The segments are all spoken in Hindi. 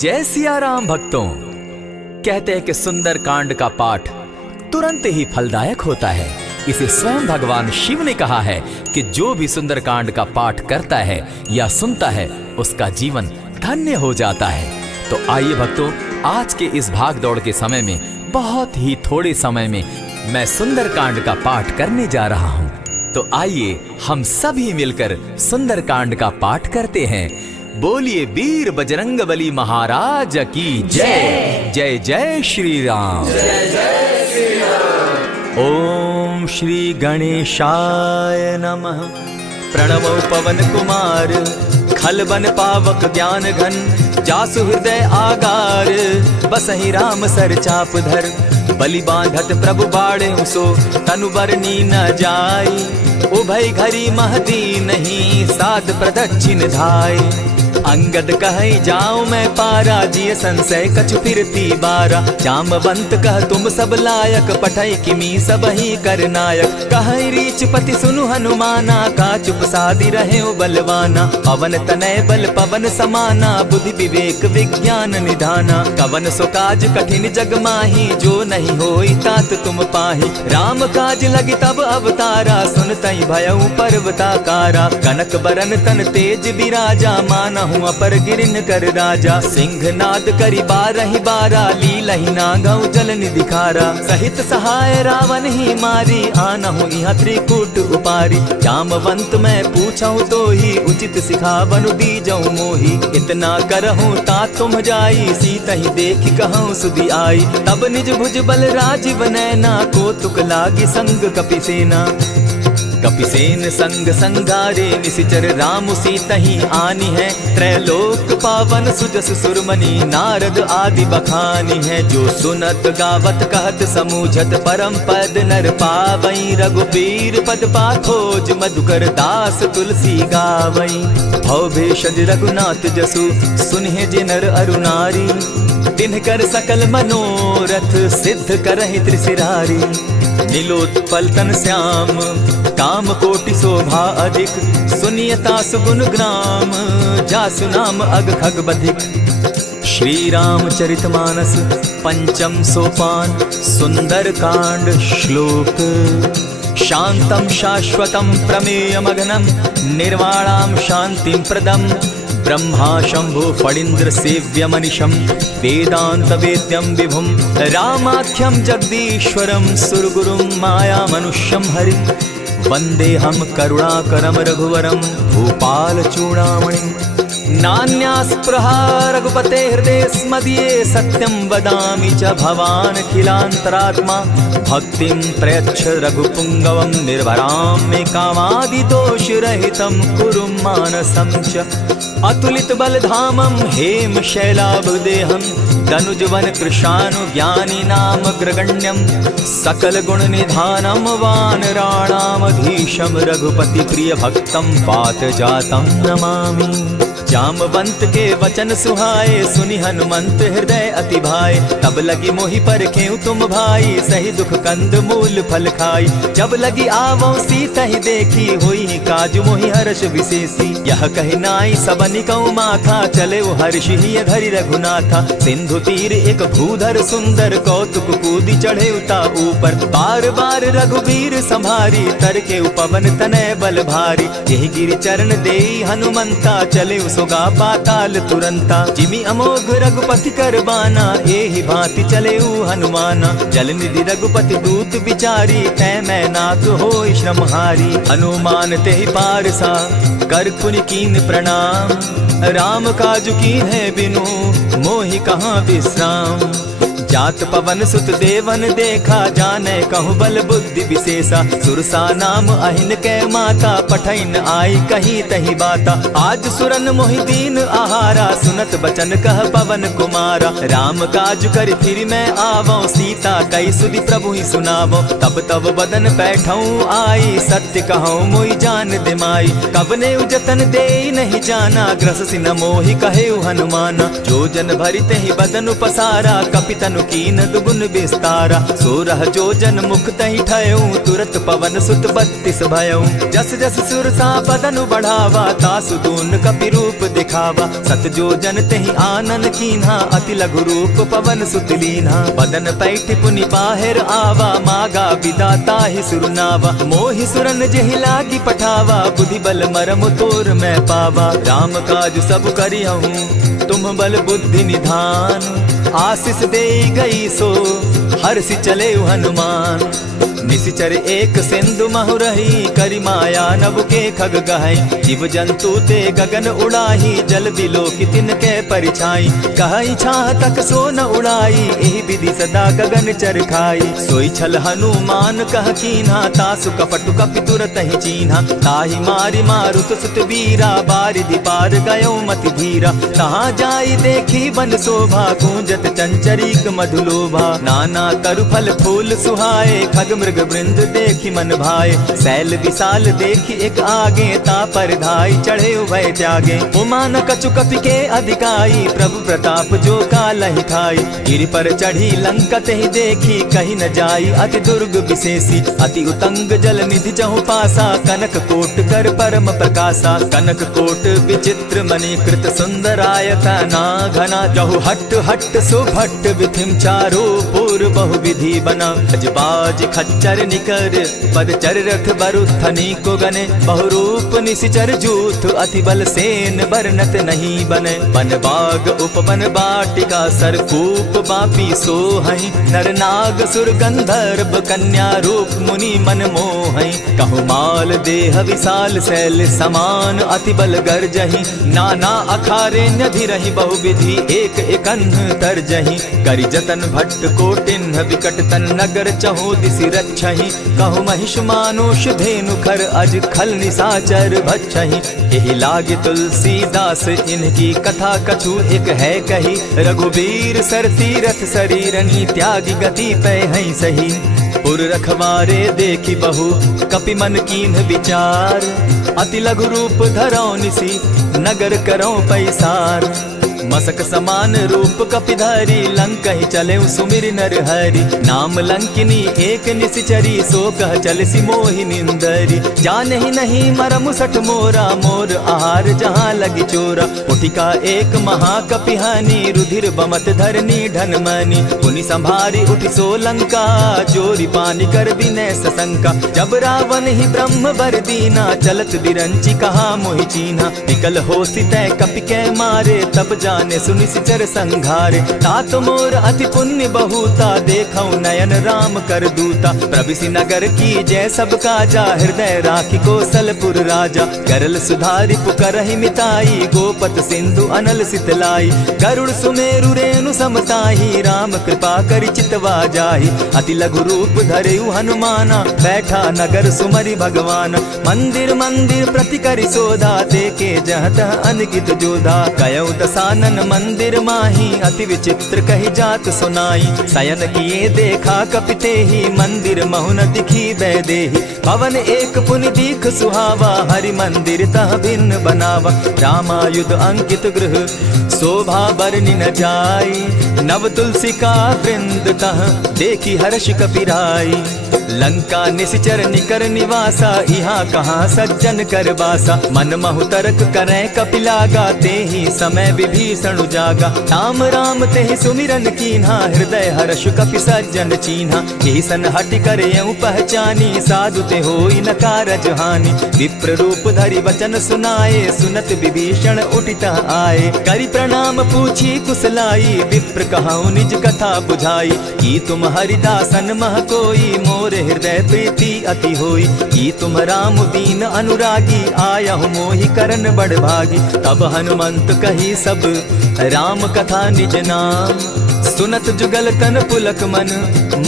जय सिया राम भक्तों। कहते हैं कि सुंदर कांड का पाठ तुरंत ही फलदायक होता है। इसे स्वयं भगवान शिव ने कहा है कि जो भी सुंदर कांड का पाठ करता है या सुनता है उसका जीवन धन्य हो जाता है। तो आइए भक्तों, आज के इस भाग दौड़ के समय में बहुत ही थोड़े समय में मैं सुंदर कांड का पाठ करने जा रहा हूँ। तो आइए हम सभी मिलकर सुंदर कांड का पाठ करते हैं। बोलिए वीर बजरंगबली महाराज की जय। जय जय श्री राम। जय जय श्री राम। ओम श्री गणेशाय नमः। प्रणवो पवन कुमार खलबन पावक ज्ञान घन जासु हृदय आगार बसहि राम सर चाप धर बलि बांधत प्रभु बाढ़े सो तनु बरनी न जाई उभय घरी महदी नहीं साध प्रदक्षिण धाय अंगद कहे जाऊं मैं पारा जिय संशय कछु फिरती बारा जामवंत कह तुम सब लायक पठय किमी सब ही कर नायक कहे रीच पति सुनु हनुमाना का चुप सादी रहे बलवाना पवन तनय बल पवन समाना बुद्धि विवेक विज्ञान निधाना कवन सो काज कठिन जग माही जो नहीं होई तात तुम पाही राम काज लगी तब अवतारा सुनतई भयउ पर्वताकारा कनक बरन तन तेज विराजा माना अपर गिरिन कर राजा सिंह नाद करी बारहि बारा लीलहि नागौ जल निधिखारा सहित सहाय रावण ही मारी आनहु इहाँ त्रिकूट उपारी जामवंत मैं पूछऊं तो ही उचित सिखावनु दीजऊं मोही इतना करहूं ता तुम जाई सीता ही देखी कहूं सुधि आई तब निज भुज बल राजीव नैना को तुक लागी संग कपिसेना कपिसेन संग संगारे निशिचर राम सीता ही आनी है त्रैलोक पावन सुजस सुरमणि नारद आदि बखानी है जो सुनत गावत कहत समूझत परम पद नर पावई रघुबीर पद पाखोज मधुकर दास तुलसी गावई भव भेषज रघुनाथ जसु सुनहि जिनर अरुनारी तिनकर सकल मनोरथ सिद्ध करहि त्रिशिरारी नीलोत्पल तन श्याम काम कोटि शोभा अधिक सुनियता सुगुण ग्राम जासु नाम अग खग बधिक। श्री रामचरितमानस पंचम सोपान सुंदर कांड श्लोक शांतम शाश्वतम प्रमेयमगनम निर्वाणाम शांतिम प्रदम ब्रह्मा शंभु फणीन्द्र सेव्य मनिशम वेदांत वेद्यम विभुम रामाख्यम जगदीश्वरम सुरगुरुम माया मनुष्यम हरिम वंदे हम करुणाकरम रघुवरम भूपाल चूड़ामणिम नान्यास्पृहा रघुपते हृदय स्मदीये सत्यं वदामि च भवान् खिलान्तरात्मा भक्तिं प्रयच्छ रघुपुङ्गवं निर्भरां मे कामादिदोषरहितं कुरु मानसं च अतुलित बलधामं हेम शैलाभदेहं दनुजवन कृशानुज्ञानी नामग्रगण्यं सकल गुण निधानं वानराणामधीशं रघुपति प्रिय भक्तं पातजातं नमामि। जामवंत के वचन सुहाए सुनि हनुमंत हृदय अति भाए तब लगी मोहि पर खेऊ तुम भाई सही दुख कंद मूल फल खाई जब लगी आवो सीता ही देखी हुई काज मोहि हर्ष विशेषी यह कही नाई सबनि कौ माथा चले वो हर्ष ही धरि रघुनाथा सिंधु तीर एक भूधर सुंदर कौतुक कूदी चढ़े उता ऊपर बार बार रघुबीर संभारी तर के उपवन तनय बल भारी यही गिरि चरण देई हनुमंता चले सोगा पाताल तुरंता जिमि अमोघ रघुपति करबाना एहि भांति चले हनुमाना जल निधि रघुपति दूत बिचारी तै मैं नाथ होई श्रमहारी हनुमान तेहि पारसा कर पुनि कीन प्रणाम राम काज कीन है बिनु मोहि कहाँ विश्राम जात पवन सुत देवन देखा जाने कहु बल बुद्धि विशेषा सुरसा नाम अहिन कै माता पठैन आई कहीं तही बाता आज सुरन मोहि दीन आहारा सुनत बचन कह पवन कुमारा राम काज कर फिर मैं आवो सीता कई सुधि प्रभु ही सुनावो तब तब बदन बैठऊं आई सत्य कहूँ मोहि जान दिमाई कबने उजतन दे नहीं जाना ग्रस सिन मोहि कहे हनुमाना जो जन भरित ही बदन पसारा कपितनु कीन दुगुन विस्तारा सोरह जो जन मुख तही ठयऊ तुरत पवन सुत 32 भयऊ जस जस सुरसा बदनु बढ़ावा तासु दून कपि रूप दिख देखावा। सत जो जन तेहि आनन कीन्हा, अति लघु रूप पवन सुत लीन्हा। बदन पैठ पुनि बाहिर आवा, मागा विदाता ही सुरनावा। मोहि सुरन जेहि लागी पठावा, बुद्धि बल मरम तोर मैं पावा। राम काज सब करिहूँ तुम बल बुद्धि निधान। आशीष दे गई सो हर्षि चले हनुमान। निशिचर एक सिंधु महु रही, करि माया नभ के खग गहई। जीव जंतु ते गगन उड़ाही, जल बिलो की तिनके परिछाई। कहई छाह तक सो न उड़ाई, एहि विधि सदा गगन चर खाई। सोई छल हनुमान कह कीन्हा, तासु कपटु कपि तुरत ही चीन्हा। ताहि मारि मारुत सुत वीरा, बारिधि पार गयो मति धीरा। तहाँ जाई देखी वन शोभा, गूंजत चंचरीक मधुलोभा। नाना तरु फल फूल सुहाए, खग मृग वृंद देखी मन भाए। सैल विशाल देखी एक आगे, ता पर धाई चढ़े उभय त्यागे। उमान कछु कपि के अधिकाई, प्रभु प्रताप जो कालहि खाई। गिरि पर चढ़ी लंका तेहि देखी, कहीं न जाई अति दुर्ग विशेषी। अति उतंग जल निधि चहु पासा, कनक कोट कर परम प्रकाशा। कनक कोट विचित्र मणिकृत सुंदरायता ना घना। जहु हट हट सुभट विधिम चारो पूर्व बहु विधि बना। बाज खच्चर निकर पद चर रथ बरुथनी को गने। बहुरूप निशिचर जूथ, अति बल सेन बरनत नहीं बने। बन बाग उपवन बाटिका, सरकूप बापी सोहई। नर नाग सुर गंधर्व कन्या, रूप मुनि मन मोहई। कहु माल देह विशाल शैल समान, अति बल गर्जही। नाना अखारे न्यधिरहि बहुविधि, एक एकन्ह तरजही। करि जतन भट्ट कोटिन्ह, विकट तन नगर चहु दिसि रक्षहि। कहु महिष मानुष धेनु खर, अज खल निशाचर भक्षहि। एहि लागे तुलसीदास, इनकी कथा कछु एक है कही। रघुबीर सर तीरथ शरीरनी, त्यागी गति पै हई सही। पुर रखवारे देखी बहु, कपि मन कीन्ह विचार। अति लघु रूप धरौ निसी, नगर करौ पैसार। मसक समान रूप कपिधारी, लंकहि चले सुमिर नर हरि। नाम लंकिनी एक निशिचरी, सो कह चल सी मोहि निंदरी। जानहि नहीं मरम सठ मोरा, मोर आहार जहाँ लगी चोरा। उठिका एक महाकपिहानी, रुधिर बमत धरनी ढन मनी। पुनि संभारी उठि सो लंका, जोरी पानी कर विनय सशंका। जब रावण ही ब्रह्म बर दीना, चलत बिरंची कहा मोहि चीन्हा। निकल होसी तै कपि कै मारे, तब जाने सुनिशिचर संघारे। तात मोर अति पुण्य बहुता, देखौ नयन राम कर दूता। प्रविशि नगर की जय सब काजा, हृदय राखी कौशलपुर राजा। करल सुधारि पुकरहि मिताई, गोपत सिंधु अनल सितलाई। गरुड़ सुमेरु रेणु समताही, राम कृपा करि चितवा जाहि। अति लघु रूप धरेउ हनुमाना, बैठा नगर सुमरि भगवान। मंदिर मंदिर प्रति करि सोधा, देखे जहत अनगित जोधा। कयौ दसानन मंदिर माही, अति विचित्र कही जात सुनाई। शयन किए देखा कपिते ही, मंदिर महु न दिखी वैदेही। भवन एक पुनि दीख सुहावा, हरि मंदिर तह भिन्न बनावा। रामायुध अंकित गृह, शोभा बरनि न जाई। नव तुलसी का वृंद तह, देखी हर्ष कपिराई। लंका निशिचर निकर निवासा, यहाँ कहाँ सज्जन कर बासा। मन महु तर्क करै कपिलागा, तेहि समय विभीषण जागा। राम राम तेहि सुमिरन कीन्हा, हृदय हर्ष कपि सज्जन चीन्हा। एहि सन हटि करयउ पहचानी, साधु ते होई न कारज हानि। विप्र रूप धरि वचन सुनाए, सुनत विभीषण उठित आए। करि प्रणाम पूछी कुशलाई, विप्र कहौ निज कथा बुझाई। की तुम हरिदासन मह कोई, मोर हृदय प्रीति अति होई। की तुम राम दीन अनुरागी, आयहु मोहि करन बड़ भागी। तब हनुमंत कही सब राम कथा निज नाम। सुनत जुगल तन पुलक मन,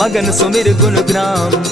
मगन सुमिर गुण ग्राम।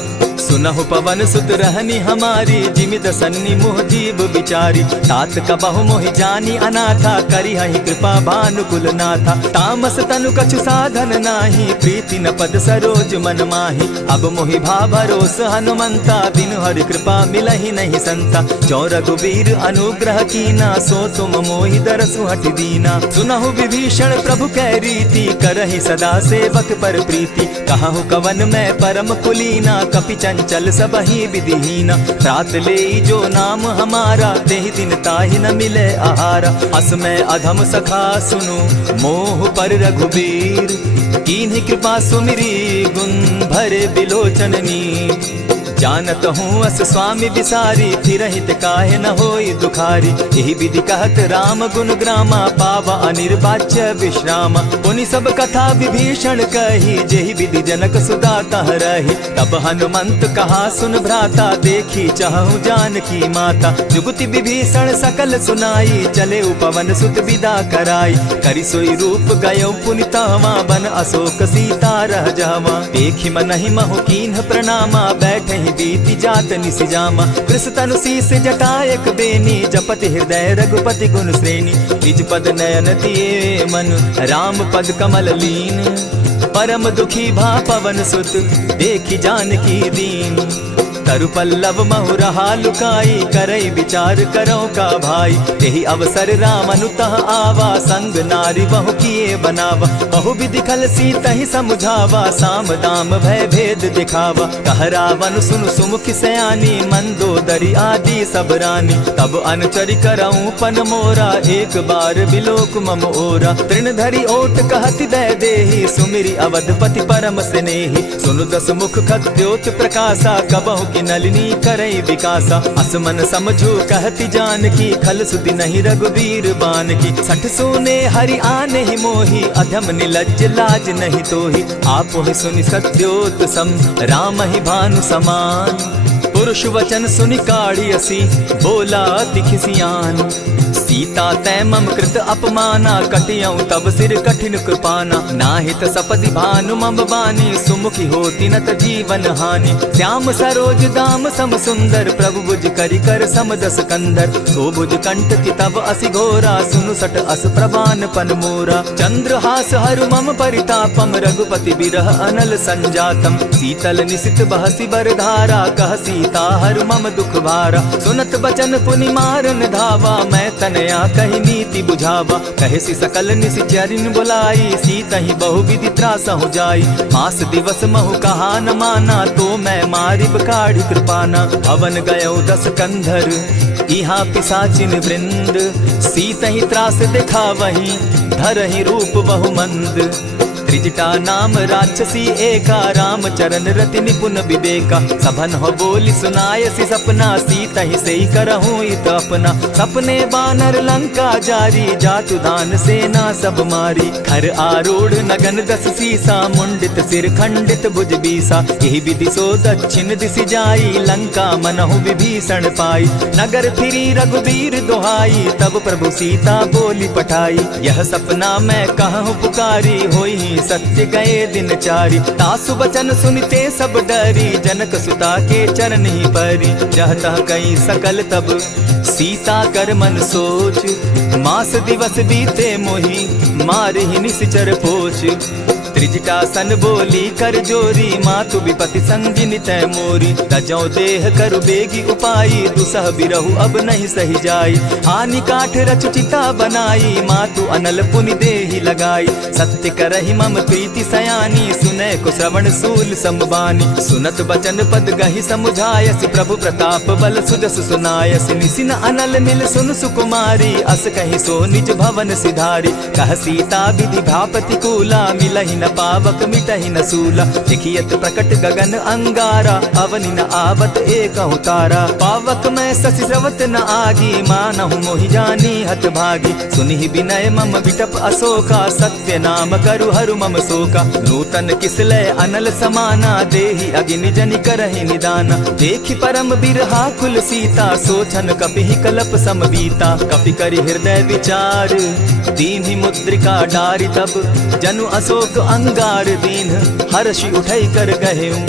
सुनहु पवन सुत रहनी हमारी, जिमित सन्नि मुह जीव विचारी। तात कबहु मोहि जानी अनाथा, करी हहि कृपा भानुकुल नाथा। तामस तनु कछु साधन नाही, प्रीति न पद सरोज मन माही। अब मोहि भा भरोस हनुमंता, बिनु हरि कृपा मिलहि नहीं संता। जो रघुबीर अनुग्रह कीना, सो तुम मोहि दरसु हठि दीना। सुनहु विभीषण प्रभु कै रीति, करहि सदा सेवक पर प्रीति। कहु कवन मैं परम कुलीना, कपि चंचल सबहि विधिहीन। रात ले जो नाम हमारा, तेहि दिन ताहि न मिले आहारा। अस में अधम सखा सुनु, मोह पर रघुबीर। कीन्ही कृपा सुमिरी, गुण भरे बिलोचन नीर। जानत हूँ अस स्वामी बिसारी, फिर हित काहे न होई दुखारी। यही विधि कहत राम गुण ग्रामा, पावा अनिर्वाच्य विश्राम। पुनि सब कथा विभीषण कही, जेहि विधि जनक सुदा तह रही। तब हनुमंत कहा सुन भ्राता, देखी चाहूँ जानकी माता। जुगति विभीषण सकल सुनाई, चले पवन सुत विदा कराई। करि सोई रूप गयो पुनितावा, बन अशोक सीता रह जावा। देखी मनहि महु कीन्ह प्रणामा, बैठहि बीति जात निसिजामा। कृष तनु शीस जटायक बेनी, जपति हृदय रघुपति गुण श्रेणी। निज पद नयन दिए मन, राम पद कमल लीन। परम दुखी भा पवन सुत, देखी जानकी दीन। तरु पल्लव महु रहा लुकाई, करई विचार करो का भाई। यही अवसर राम अनुतः आवा, संग नारी बहु किए बनावा। बहु विधि खल सीतहि समुझावा, साम दाम भय भेद दिखावा। कह रावण सुन सुमुखि सयानी, मंदोदरी आदि सब रानी। तब अनुचरि करऊं पन मोरा, एक बार बिलोक मम ओरा। तृण धरि ओट कहति दय देहि, सुमिरि अवधपति परम स्नेही। सुनु दस मुख खद्योत प्रकाशा, कबहु की नलिनी करई विकासा। असमन समझो कहति जानकी, खल सुधि नहीं रघुबीर बान की। सठ सोने हरि आने ही मोही, अधम निलज्ज लाज नहीं तोही। आपो ही सुनि सत्योत सम, राम ही भानु समान। पुरुष वचन सुनि काढ़ियसी, बोला अति खिसियान। सीता तै मम कृत अपमाना, कटियऊं तब सिर कठिन कृपाना। नाहित सपदि भानु मम बानी, सुमुखी होती नत जीवन हानि। श्याम सरोज दाम सम सुंदर, प्रभु बुझ करि कर सम दस कंधर। सो बुझ कंठ की तब असि घोरा, सुनु सट अस प्रवान पन मोरा। चंद्रहास हरु मम परितापम, रघुपति बिरह अनल संजातम। शीतल निसित बहसी बरधारा, कह सीता हरु मम दुख भारा। सुनत बचन पुनि मारन धावा, मैं तनया कही नीति बुझावा। कहे सकल निश्चरिन बुलाई, सीतहि बहु विधि त्रासहु जाई। मास दिवस महु कहा न माना, तो मैं मारिब काढ़ी कृपाना। अवन गयो दस कंधर, इहाँ पिशाचिन वृंद। सीतहि त्रास दिखावहि, धरहि रूप बहु मंद। त्रिजटा नाम राक्षसी एका, राम चरण रति निपुण विवेका। सभन हो बोली सुनायसी सपना, सीतहि सेई करहूँ इत अपना। सपने बानर लंका जारी, जातु दान सेना सब मारी। खर आरूढ़ नगन दस सीसा, मुंडित सिर खंडित भुज बीसा। यही विधि सो दक्षिण दिशि जाई, लंका मनहु विभीषण पाई। नगर फिरी रघुबीर दोहाई, तब प्रभु सीता बोली पठाई। यह सपना मैं कहूँ पुकारी, होई सत्य गए दिन चारि। तासु बचन सुनते सब डरी, जनक सुता के चरण ही परी। जह तह कई सकल तब, सीता कर मन सोच। मास दिवस बीते मोही, मारे ही निश्चर पोच। त्रिजटा सन बोली कर जोरी, मातु विपति संगिनी तै मोरी। तजौ देह करु बेगी उपाई, दुसह बिरहु अब नहीं सही जाई। आनी काठ रच चिता बनाई, मातु अनल पुनि देहि लगाई। सत्य करहि मम प्रीति सयानी, सुनै को श्रवण सूल समबानी। सुनत बचन पद गहि समुझायस, प्रभु प्रताप बल सुजस सुनायस। निसिन अनल मिल सुन सुकुमारी, अस कहि सो निज भवन सिधारी। कह सीता विधि भापति कूला, मिलहि न पावक मिटहि न सूला। लिखियत प्रकट गगन अंगारा, अवनि न आवत एकहु तारा। पावक मैं शशि स्रवत न आगी, मानहु मोहि जानी हत भागी। सुनिहि विनय मम विटप अशोका, सत्य नाम करु हरु मम शोका। नूतन किसलय अनल समाना, देहि अगिनि जनि करहि निदाना। देखि परम बिरहा कुल सीता, सोचन कपिहि कलप समबीता। कपि करि हृदय विचार, दीन्हि मुद्रिका डारि। तब जनु अशोक अंगार दीन, हर्षि उठै कर गहेऊं।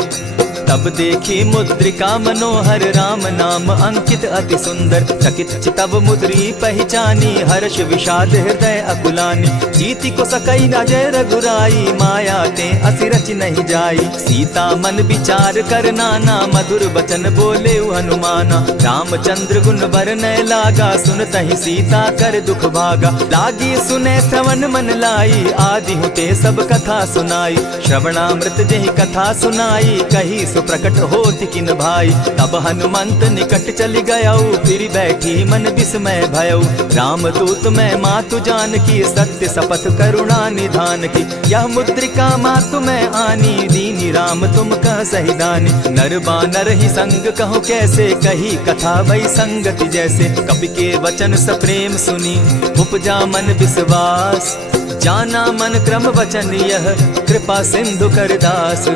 तब देखी मुद्रिका मनोहर, राम नाम अंकित अति सुंदर। चकित चितव मुद्री पहचानी, हर्ष विषाद हृदय अकुलानी। जीति को सकई न जय रघुराई, माया ते असि रचि नहीं जाई। सीता मन विचार कर नाना, मधुर बचन बोले हनुमाना। रामचंद्र गुण बरनय लागा, सुनतहि सीता कर दुख भागा। लागी सुने श्रवण मन लाई, आदि हुते सब कथा सुनाई। श्रवणामृत जेहि कथा सुनाई, कही तो प्रकट होत किन भाई। तब हनुमंत निकट चली गयऊ, फिर बैठी मन विस्मय भयऊ। राम दूत मैं मातु जान की, सत्य शपथ करुणा निधान की। यह मुद्रिका मातु मैं आनी, दीनी राम तुम कह सही दानी। नर बानर ही संग कहूँ कैसे, कही कथा वही संगति जैसे। कपि के वचन सप्रेम सुनी, उपजा मन विश्वास। जाना मन क्रम वचन यह, कृपा सिंधु कर दास।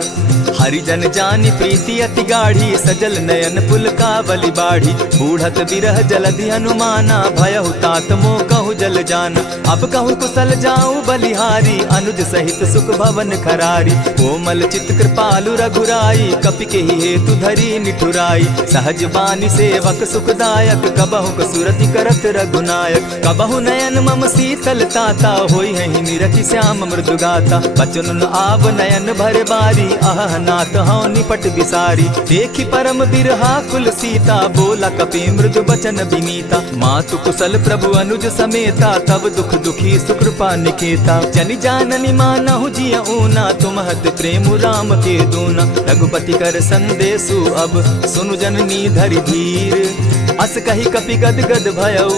हरिजन जानी प्रीति अति गाढ़ी, सजल नयन पुलकावली बाढ़ी। बूढ़त बिरह जलधि हनुमाना, भयहु तात मोह कहु जल जाना। अब कहु कुशल जाऊं बलिहारी, अनुज सहित सुख भवन खरारी। कोमल चित कृपालु रघुराई, कपि के ही हेतु धरी निठुराई। सहज बानी सेवक सुखदायक, कबहु कसुरति करत रघुनायक। कबहु नयन मम शीतल ताता, होई है निरखि श्याम मृदु गाता। बचन आव नयन भर बारी, आह नाथ हूँ निपट बिसारी। देखी परम बिरहा कुल सीता, बोला कपि मृदु बचन विनीता। मातु कुशल प्रभु अनुज समेता, तब दुख दुखी सुकृपा निकेता। जनि जाननी मानहु जिय ऊना, तुमहत प्रेम राम के दूना। रघुपति कर संदेशु अब, सुनु जननी धरि धीर। अस कही कपि गद गद भयऊ,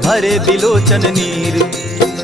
भरे बिलोचन नीर।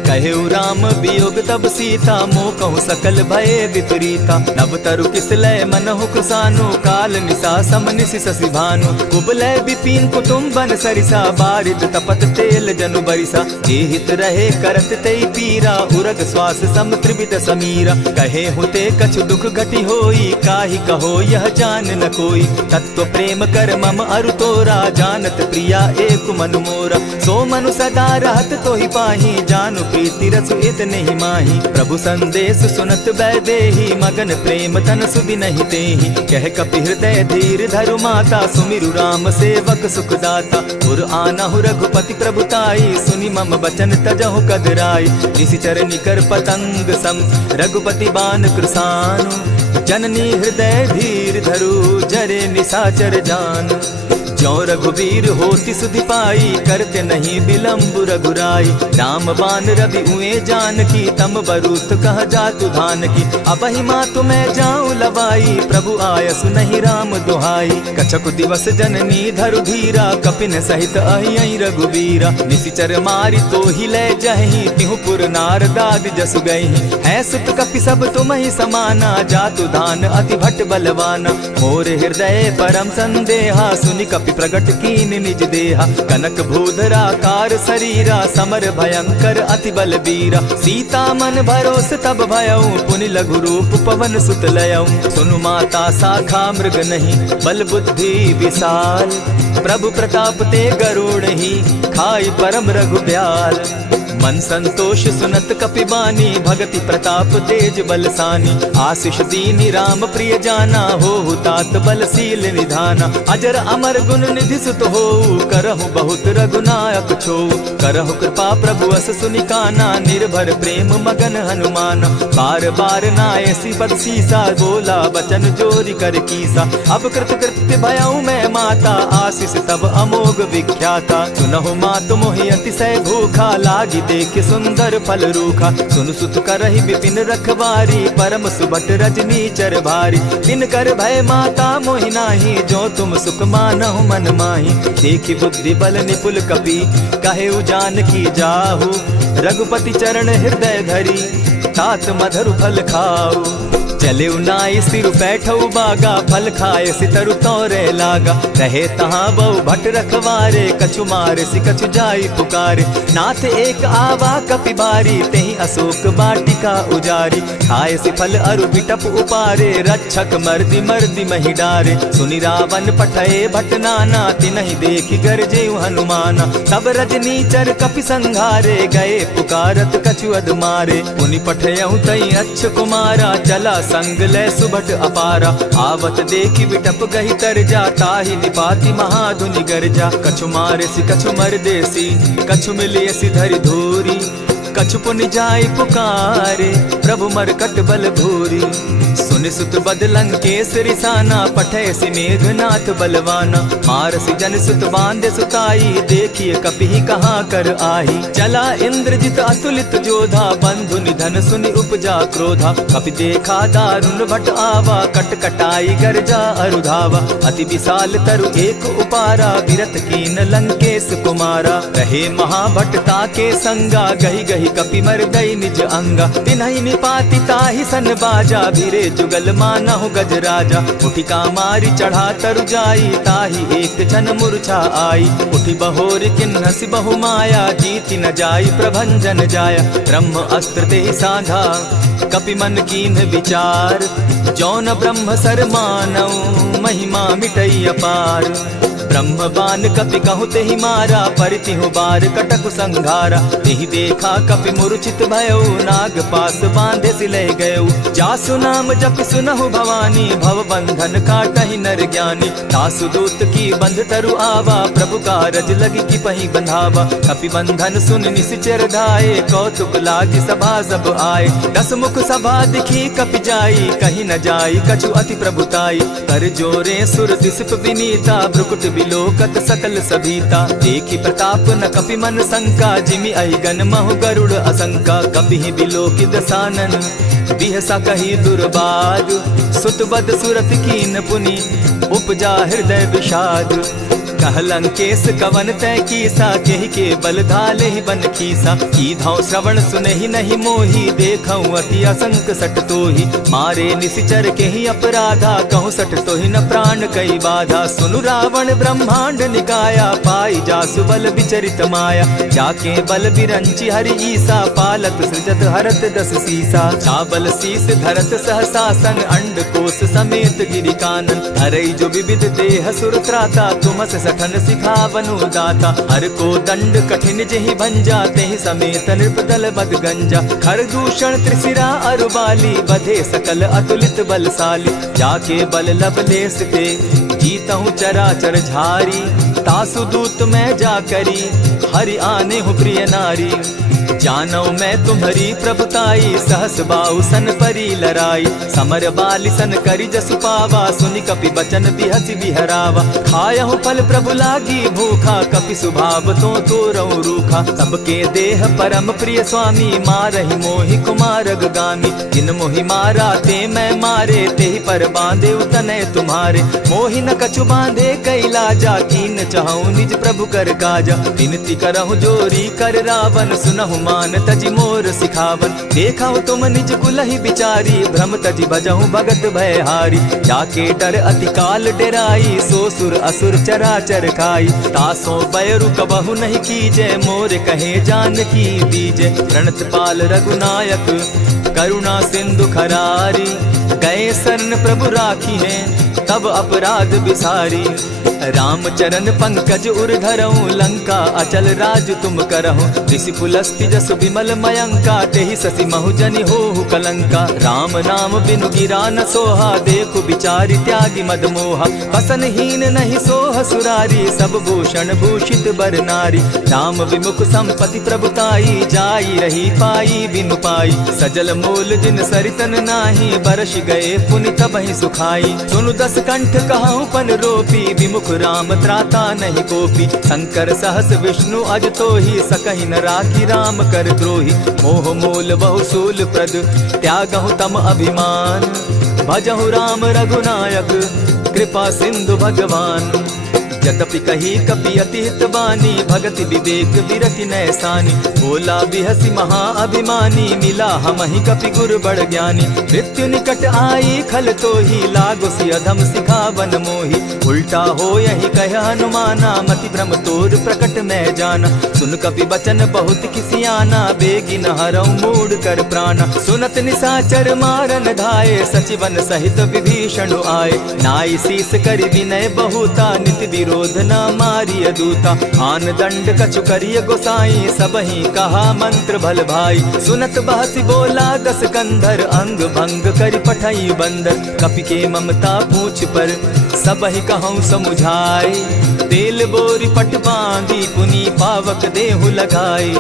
कहेउ राम वियोग तब सीता, मोह कहूँ सकल भये विपरीता। नव तरु किस लय मनहु कुसानु, काल निशा सम निशि शशि भानु। कुबलय विपिन कुटुम्बन सरिसा, बारिद तपत तेल जनु बरिसा। जे हित रहे करत तेई पीरा, उरग श्वास सम त्रिविध समीरा। कहे हुते कछु दुख घटी होई, काहि कहो यह जान न कोई। तत्व प्रेम कर मम अरु तोरा, जानत प्रिया एक मनु मोरा। सो मनु सदा रहत तोहि पाही, जानु प्रीति रसु इतने ही माही। प्रभु संदेश सुनत बैदेही, मगन प्रेम तन सुधि नहीं तेहि। कह कपि हृदय धीर धरु माता, सुमिरु राम सेवक सुखदाता। उर आनहु रघुपति प्रभुताई, सुनि मम बचन तजहु कदराई। निशिचर निकर पतंग सम, रघुपति बान कृसानु। जननी हृदय धीर धरु, जरे निशाचर जान। जो रघुवीर होति सुधि पाई, करते नहीं विलम्ब रघुराई। राम बान रवि उए जानकी, तम बरूथ कह जातु धान की। अब ही मातु मैं जाऊं लवाई, प्रभु आयसु नहीं राम दुहाई। कछक दिवस जननी धरु धीरा, कपिन सहित अहियई रघुवीरा। निशिचर मारी तो ही ले जहि, तिहुपुर नारदाद जसु गई। है सुत कपि सब तुम ही समाना, जातु धान अति भट बलवाना। मोर हृदय परम संदेहा, सुनि कपि प्रगट कीन निज देहा। कनक भूधरा कार शरीरा, समर भयंकर अति बलबीरा। सीता मन भरोस तब भयऊ, पुनि लघु रूप पवन सुत लयऊ। सुनु माता शाखा मृग नहीं, बल बुद्धि विशाल। प्रभु प्रताप ते गरुड़ ही, खाई परम रघु ब्याल। मन संतोष सुनत कपि बानी, भगति प्रताप तेज बलसानी। आशीष दीनी राम प्रिय जाना, हो तात बलशील निधाना। अजर अमर गुण निधि सुत हो, करहु बहुत रघुनायक छो। करहु कृपा प्रभु अस सुनि काना, निर्भर प्रेम मगन हनुमान। बार बार नायसी पद सीसा, बोला बचन जोरी कर कीसा। अब कृत कृत्य भयऊ मैं माता, आशीष तब अमोघ विख्याता। सुनहु मातु मोहि अतिशय भूखा, लागी देख सुंदर फल रूखा। सुन सुत करहि विपिन रखवारी, परम सुबट रजनी चर भारी। दिन कर भय माता मोहि नाही, जो तुम सुख मानहु मन माही। देखि बुद्धि बल निपुल कपि, कहे उजान की जाहु। रघुपति चरण हृदय धरी, तात मधुर फल खाऊ। चले उनाई सिर बैठऊ बागा, फल खाए सितरु तोरे लागा। रहे तहाँ बहु भट रखवारे, कछु मारे सि कछु जाई पुकारे। नाथ एक आवा कपि बारी, तेहि अशोक वाटिका उजारी। खाए सि फल अरु बिटप उपारे, रक्षक मर्दि मर्दि महि डारे। सुनि रावण पठए भट नाना, तिनहि देखि गरजेउ हनुमाना। तब रजनीचर कपि संघारे, गए पुकारत कछु अधमारे। पुनि पठयउ तई अच्छ कुमारा, चला संग लय सुभट अपारा। आवत देखि बिटप गहि तर जा, ताहि निपाति महाधुनि गर्जा। कछु मारेसि कछु मरदेसी, कछु मिलियसि धरि धूरी। कछु पुनि जाय पुकारे, प्रभु मरकट बल भूरी। मुनि सुत बद लंकेश रिसाना, पठे सि मेघनाथ बलवाना। मारसि जन सुत बांधे सुताई, देखिए कपि कहाँ कर आही। चला इंद्रजित अतुलित जोधा, बंधु निधन सुनि उपजा क्रोधा। कपि देखा दारुण भट आवा, कट कटाई गर्जा अरुधावा। अति विशाल तरु एक उपारा, बिरत कीन लंकेश कुमारा। रहे महाभट्टा के संगा, गही गही कपि मर्दई निज अंगा। तिन्हि निपाति ताहि सन बाजा, भिरे जुगल मानहु गज राजा। उठिका मारी चढ़ा तरु जाई, ताहि एक क्षण मूर्छा आई। उठि बहोर किन्हसि बहु माया, जीति न जाई प्रभंजन जाया। ब्रह्म अस्त्र देहि साधा, कपि मन कीन्ह विचार। जौन ब्रह्म सर मानऊ, महिमा मिटई अपार। ब्रह्म बान कपि कहु तेहि मारा, परितिहु बार कटक संघारा। तेहि देखा कपि मूर्छित भयउ, नाग पास बांधे सिलै गयउ। जासु नाम जपि सुनहु भवानी, भव बंधन काटहि नर ज्ञानी। तासु दूत की बंध तरु आवा, प्रभु कारज लगी की पहि बंधावा। कपि बंधन सुन निश्चर धाये, कौतुक लागी सभा सब आए। दस मुख सभा दिखी कपि जाई, कहीं न जाई कछु अति प्रभुताई। कर जोरे सुर दिसप विनीता, भ्रुकुट बिलोकत सकल सभीता। देखी प्रताप न कपि मन शंका, जिमि अहिगन महु गरुड़ असंका। कपि बिलोकि दसानन, बिहसा कही दुर्बाद। सुत बद सुरत कीन पुनि, उपजा हृदय विषाद। कह लंकेश कवन तय कीसा, केहि के बल धाले ही बन खीसा। कीधौ श्रवण सुनहि नहीं मोही, देखऊं अति असंक सट तोहि। मारे निशिचर केहि अपराधा, कहूँ सट तोहि न प्राण कई बाधा। सुनु रावण ब्रह्मांड निकाया, पाई जासु बल विचरित माया। जाके बल बिरंचि हरि ईसा, पालत सृजत हरत दस सीसा। चावल शीस धरत सहसासन, अंड कोश समेत गिरि कानन। हरई जो विविध देह सुर त्राता, तुमस सठन सिखावनु दाता। हर को दंड कठिन जेहि भंजा, तेहि समेत नृपदल बद गंजा। खर दूषण त्रिशिरा अरुबाली, बधे सकल अतुलित बलशाली। जाके बल लवलेस ते, जीतहु चराचर झारी। तासु दूत मैं जा करी, हरि आने हूँ प्रिय नारी। जानौ मैं तुम्हारी प्रभुताई, सहस बाहु सन परी लराई। समर बाली सन करि जसु पावा, सुनि कपि बचन बिहसि बिहरावा। खायहु फल प्रभु लागी भूखा, कपि सुभाव तो तोरऊ रूखा। सबके देह परम प्रिय स्वामी, मारहि मोहि कुमारग गामी। जिन मोहि मारा ते मैं मारे, तेहि पर बांधे उतने तुम्हारे। मोहि न कछु बांधे कई लाजा, कीन चाहूं निज प्रभु कर काजा। विनती करहु जोरी कर रावण, सुनहु मान तजि मोर सिखावन। देखहु तुम निज कुलहि बिचारी, भ्रम तजि भजहु भगत भयहारी। जाके डर अति काल डेराई, सो सुर असुर चराचर खाई। तासो बैरु कबहु नहीं कीजे, मोर कहे जानकी दीजे। प्रणत पाल रघुनायक, करुणा सिंधु खरारी। गए शरण प्रभु राखी हैं, तब अपराध बिसारी। राम चरण पंकज उर धरऊं, लंका अचल राज तुम करहु। ऋषि पुलस्ति जसु विमल मयंका, तेहि ससि महु जनि होहु कलंका। राम नाम बिनु गिरा न सोहा, देखु बिचारी त्यागी मद मोहा। बसनहीन नहीं सोह सुरारी, सब भूषण भूषित बर नारी। राम विमुख संपति प्रभुताई, जाई रही पाई बिनु पाई। सजल मूल जिन सरितन नाही, बरस गए पुनि तबहि सुखाई। सुनु दस कंठ कहूँ पन रोपी, विमुख राम त्राता नहीं कोपी। शंकर सहस विष्णु अज तो ही, सकहि न राखी राम कर द्रोही। मोह मूल बहु सूल प्रद, त्यागहु तम अभिमान। भजहु राम रघुनायक, कृपा सिंधु भगवान। यद्यपि कही कपि अति हितवानी, भगति विवेक विरति नैसानी। बोला बिहसि महा अभिमानी, मिला हमहि कपि गुर बड़ ज्ञानी। मृत्यु निकट आई खल तोहि, लागो सि अधम सिखावन मोहि। उल्टा हो यही कह हनुमाना, मति भ्रम तोर प्रकट मैं जाना। सुन कपि बचन बहुत किसियाना, बेगी न हरऊ मूढ़ कर प्राणा। सुनत निशाचर मारन धाये, सचिवन सहित विभीषण आए। नाई शीस करि विनय बहुता, नित विरोध न मारिय दूता। आन दंड कछु करिय गोसाई, सबहि कहा मंत्र भल भाई। सुनत बहसि बोला दस कंधर, अंग भंग करि पठई बंदर। कपि के ममता पूछ पर, सबहि कहूँ समुझाई। तेल बोरी पट बांधी, पुनि पावक देहु लगाई।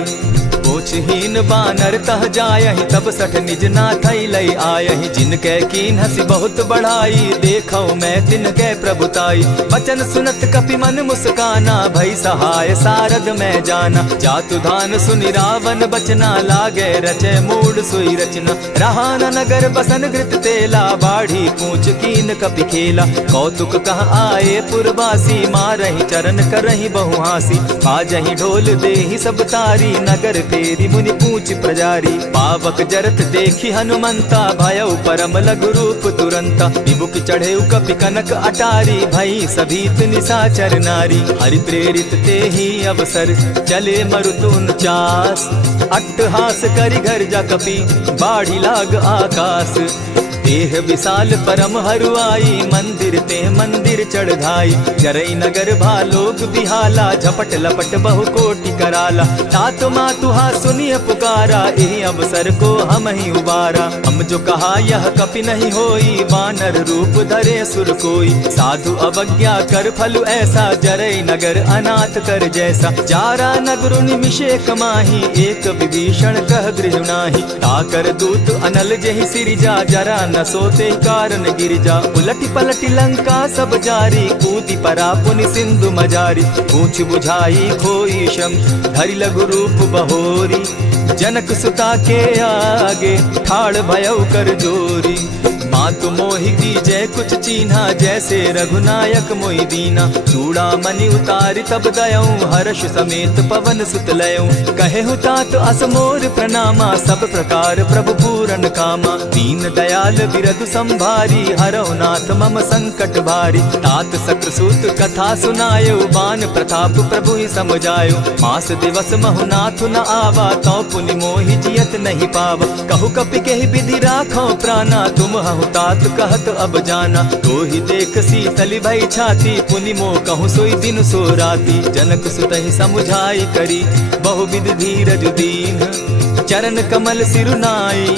पोछ बोधहीन बानर तह जायहि, तब सठ निज नाथई लई आयहि। जिनके कीन हसी बहुत बढ़ाई, देखौ मैं तिनके प्रभुताई। वचन सुनत कपि मन मुस्काना, भई सहाय सारद में जाना। जातु धान सुनि रावण बचना, लागे रचे मूड सोई रचना। रहा न नगर बसन घृत तेला, बाढ़ी पूछ कीन कपि खेला। कौतुक कह आए पुरवासी, मारहि चरण करहि बहु हासी। बाजहि ढोल देहि सब तारी, नगर तेरी मुनि पूछ प्रजारी। पावक जरत देखी हनुमंता, भयउ परम लघु रूप तुरंता। विमुख चढ़े कपि कनक अटारी, भई सभीत निशाचर नारी। हरि प्रेरित ते ही अवसर, चले मरुतुन चास। अट्टहास करि घर जा कपि, बाढ़ी लाग आकाश। देह विशाल परम हरुआई, मंदिर ते मंदिर चढ़ाई। जरई नगर भालोक बिहाला, झपट लपट बहु कोटि कराला। तात मातुहा सुनिय पुकारा, एहि अवसर को हम ही उबारा। हम जो कहा यह कपि नहीं होई, वानर रूप धरे सुर कोई। साधु अवज्ञा कर फल ऐसा, जरई नगर अनाथ कर जैसा। जारा नगर निमिषे कमाही, एक विभीषण कह गृह नाही। ताकर दूत अनल जहि सिरिजा, जरा न सोते कारण गिरजा। उलटी पलटी लंका सब जारी, कूदी परा पुनि सिंधु मजारी। पूछ बुझाई खोई शम, धरि लघु रूप बहोरी। जनक सुता के आगे, ठाड़ भयउ कर जोरी। मातु मोहि दीजै कुछ चीन्हा, जैसे रघुनायक मोहि दीना। चूड़ा मणि उतारि तब दयऊं, हर्ष समेत पवन सुत लयऊं। कहे तात असमोर प्रणामा, सब प्रकार प्रभु पूरन कामा। दीन दयाल बिरदु संभारी, हरौ नाथ मम संकट भारी। तात सक्रसूत कथा सुनायो, बान प्रताप प्रभु ही समझायो। मास दिवस महु नाथ न आवा, तौ पुनि मोहि जियत नहीं पावा। कहु कपि केहि विधि राखो प्राणा, तुम हहु तात कहत अब जाना। तो ही देख शीतल भई छाती, पुनि मो कहूँ सोई दिन सो राती। जनक सुतहि समुझाई करी, बहुविध धीरज दीन। चरण कमल सिरुनाई,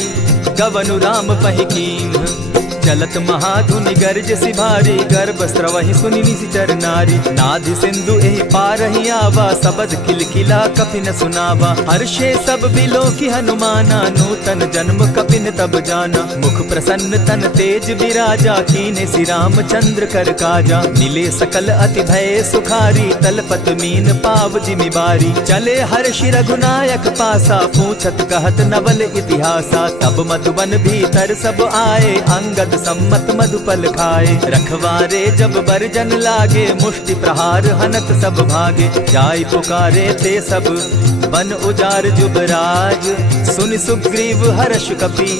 गवनु राम पहि कीन। चलत महाधुनि गर्ज सिभारी, गर्भ स्रवहि सुनि निशिचर नारी। नाधि सिंधु एहि पारहि आवा, सबद खिलखिला कपि न सुनावा। हर्षे सब बिलोकि हनुमाना, नूतन जन्म कपि न तब जाना। मुख प्रसन्न तन तेज विराजा, कीने श्री रामचंद्र कर काजा। मिले सकल अति भय सुखारी, तलपत मीन पाव जिमि बारी। चले हर्षि रघुनायक पासा, पूछत कहत नवल इतिहासा। तब मधुबन भीतर सब आए, अंगद सम्मत मधुपल खाए। रखवारे जब बरजन लागे, मुष्टि प्रहार हनत सब भागे। जाय पुकारे ते सब, बन उजार जुबराज। सुनि सुग्रीव हर्ष कपि,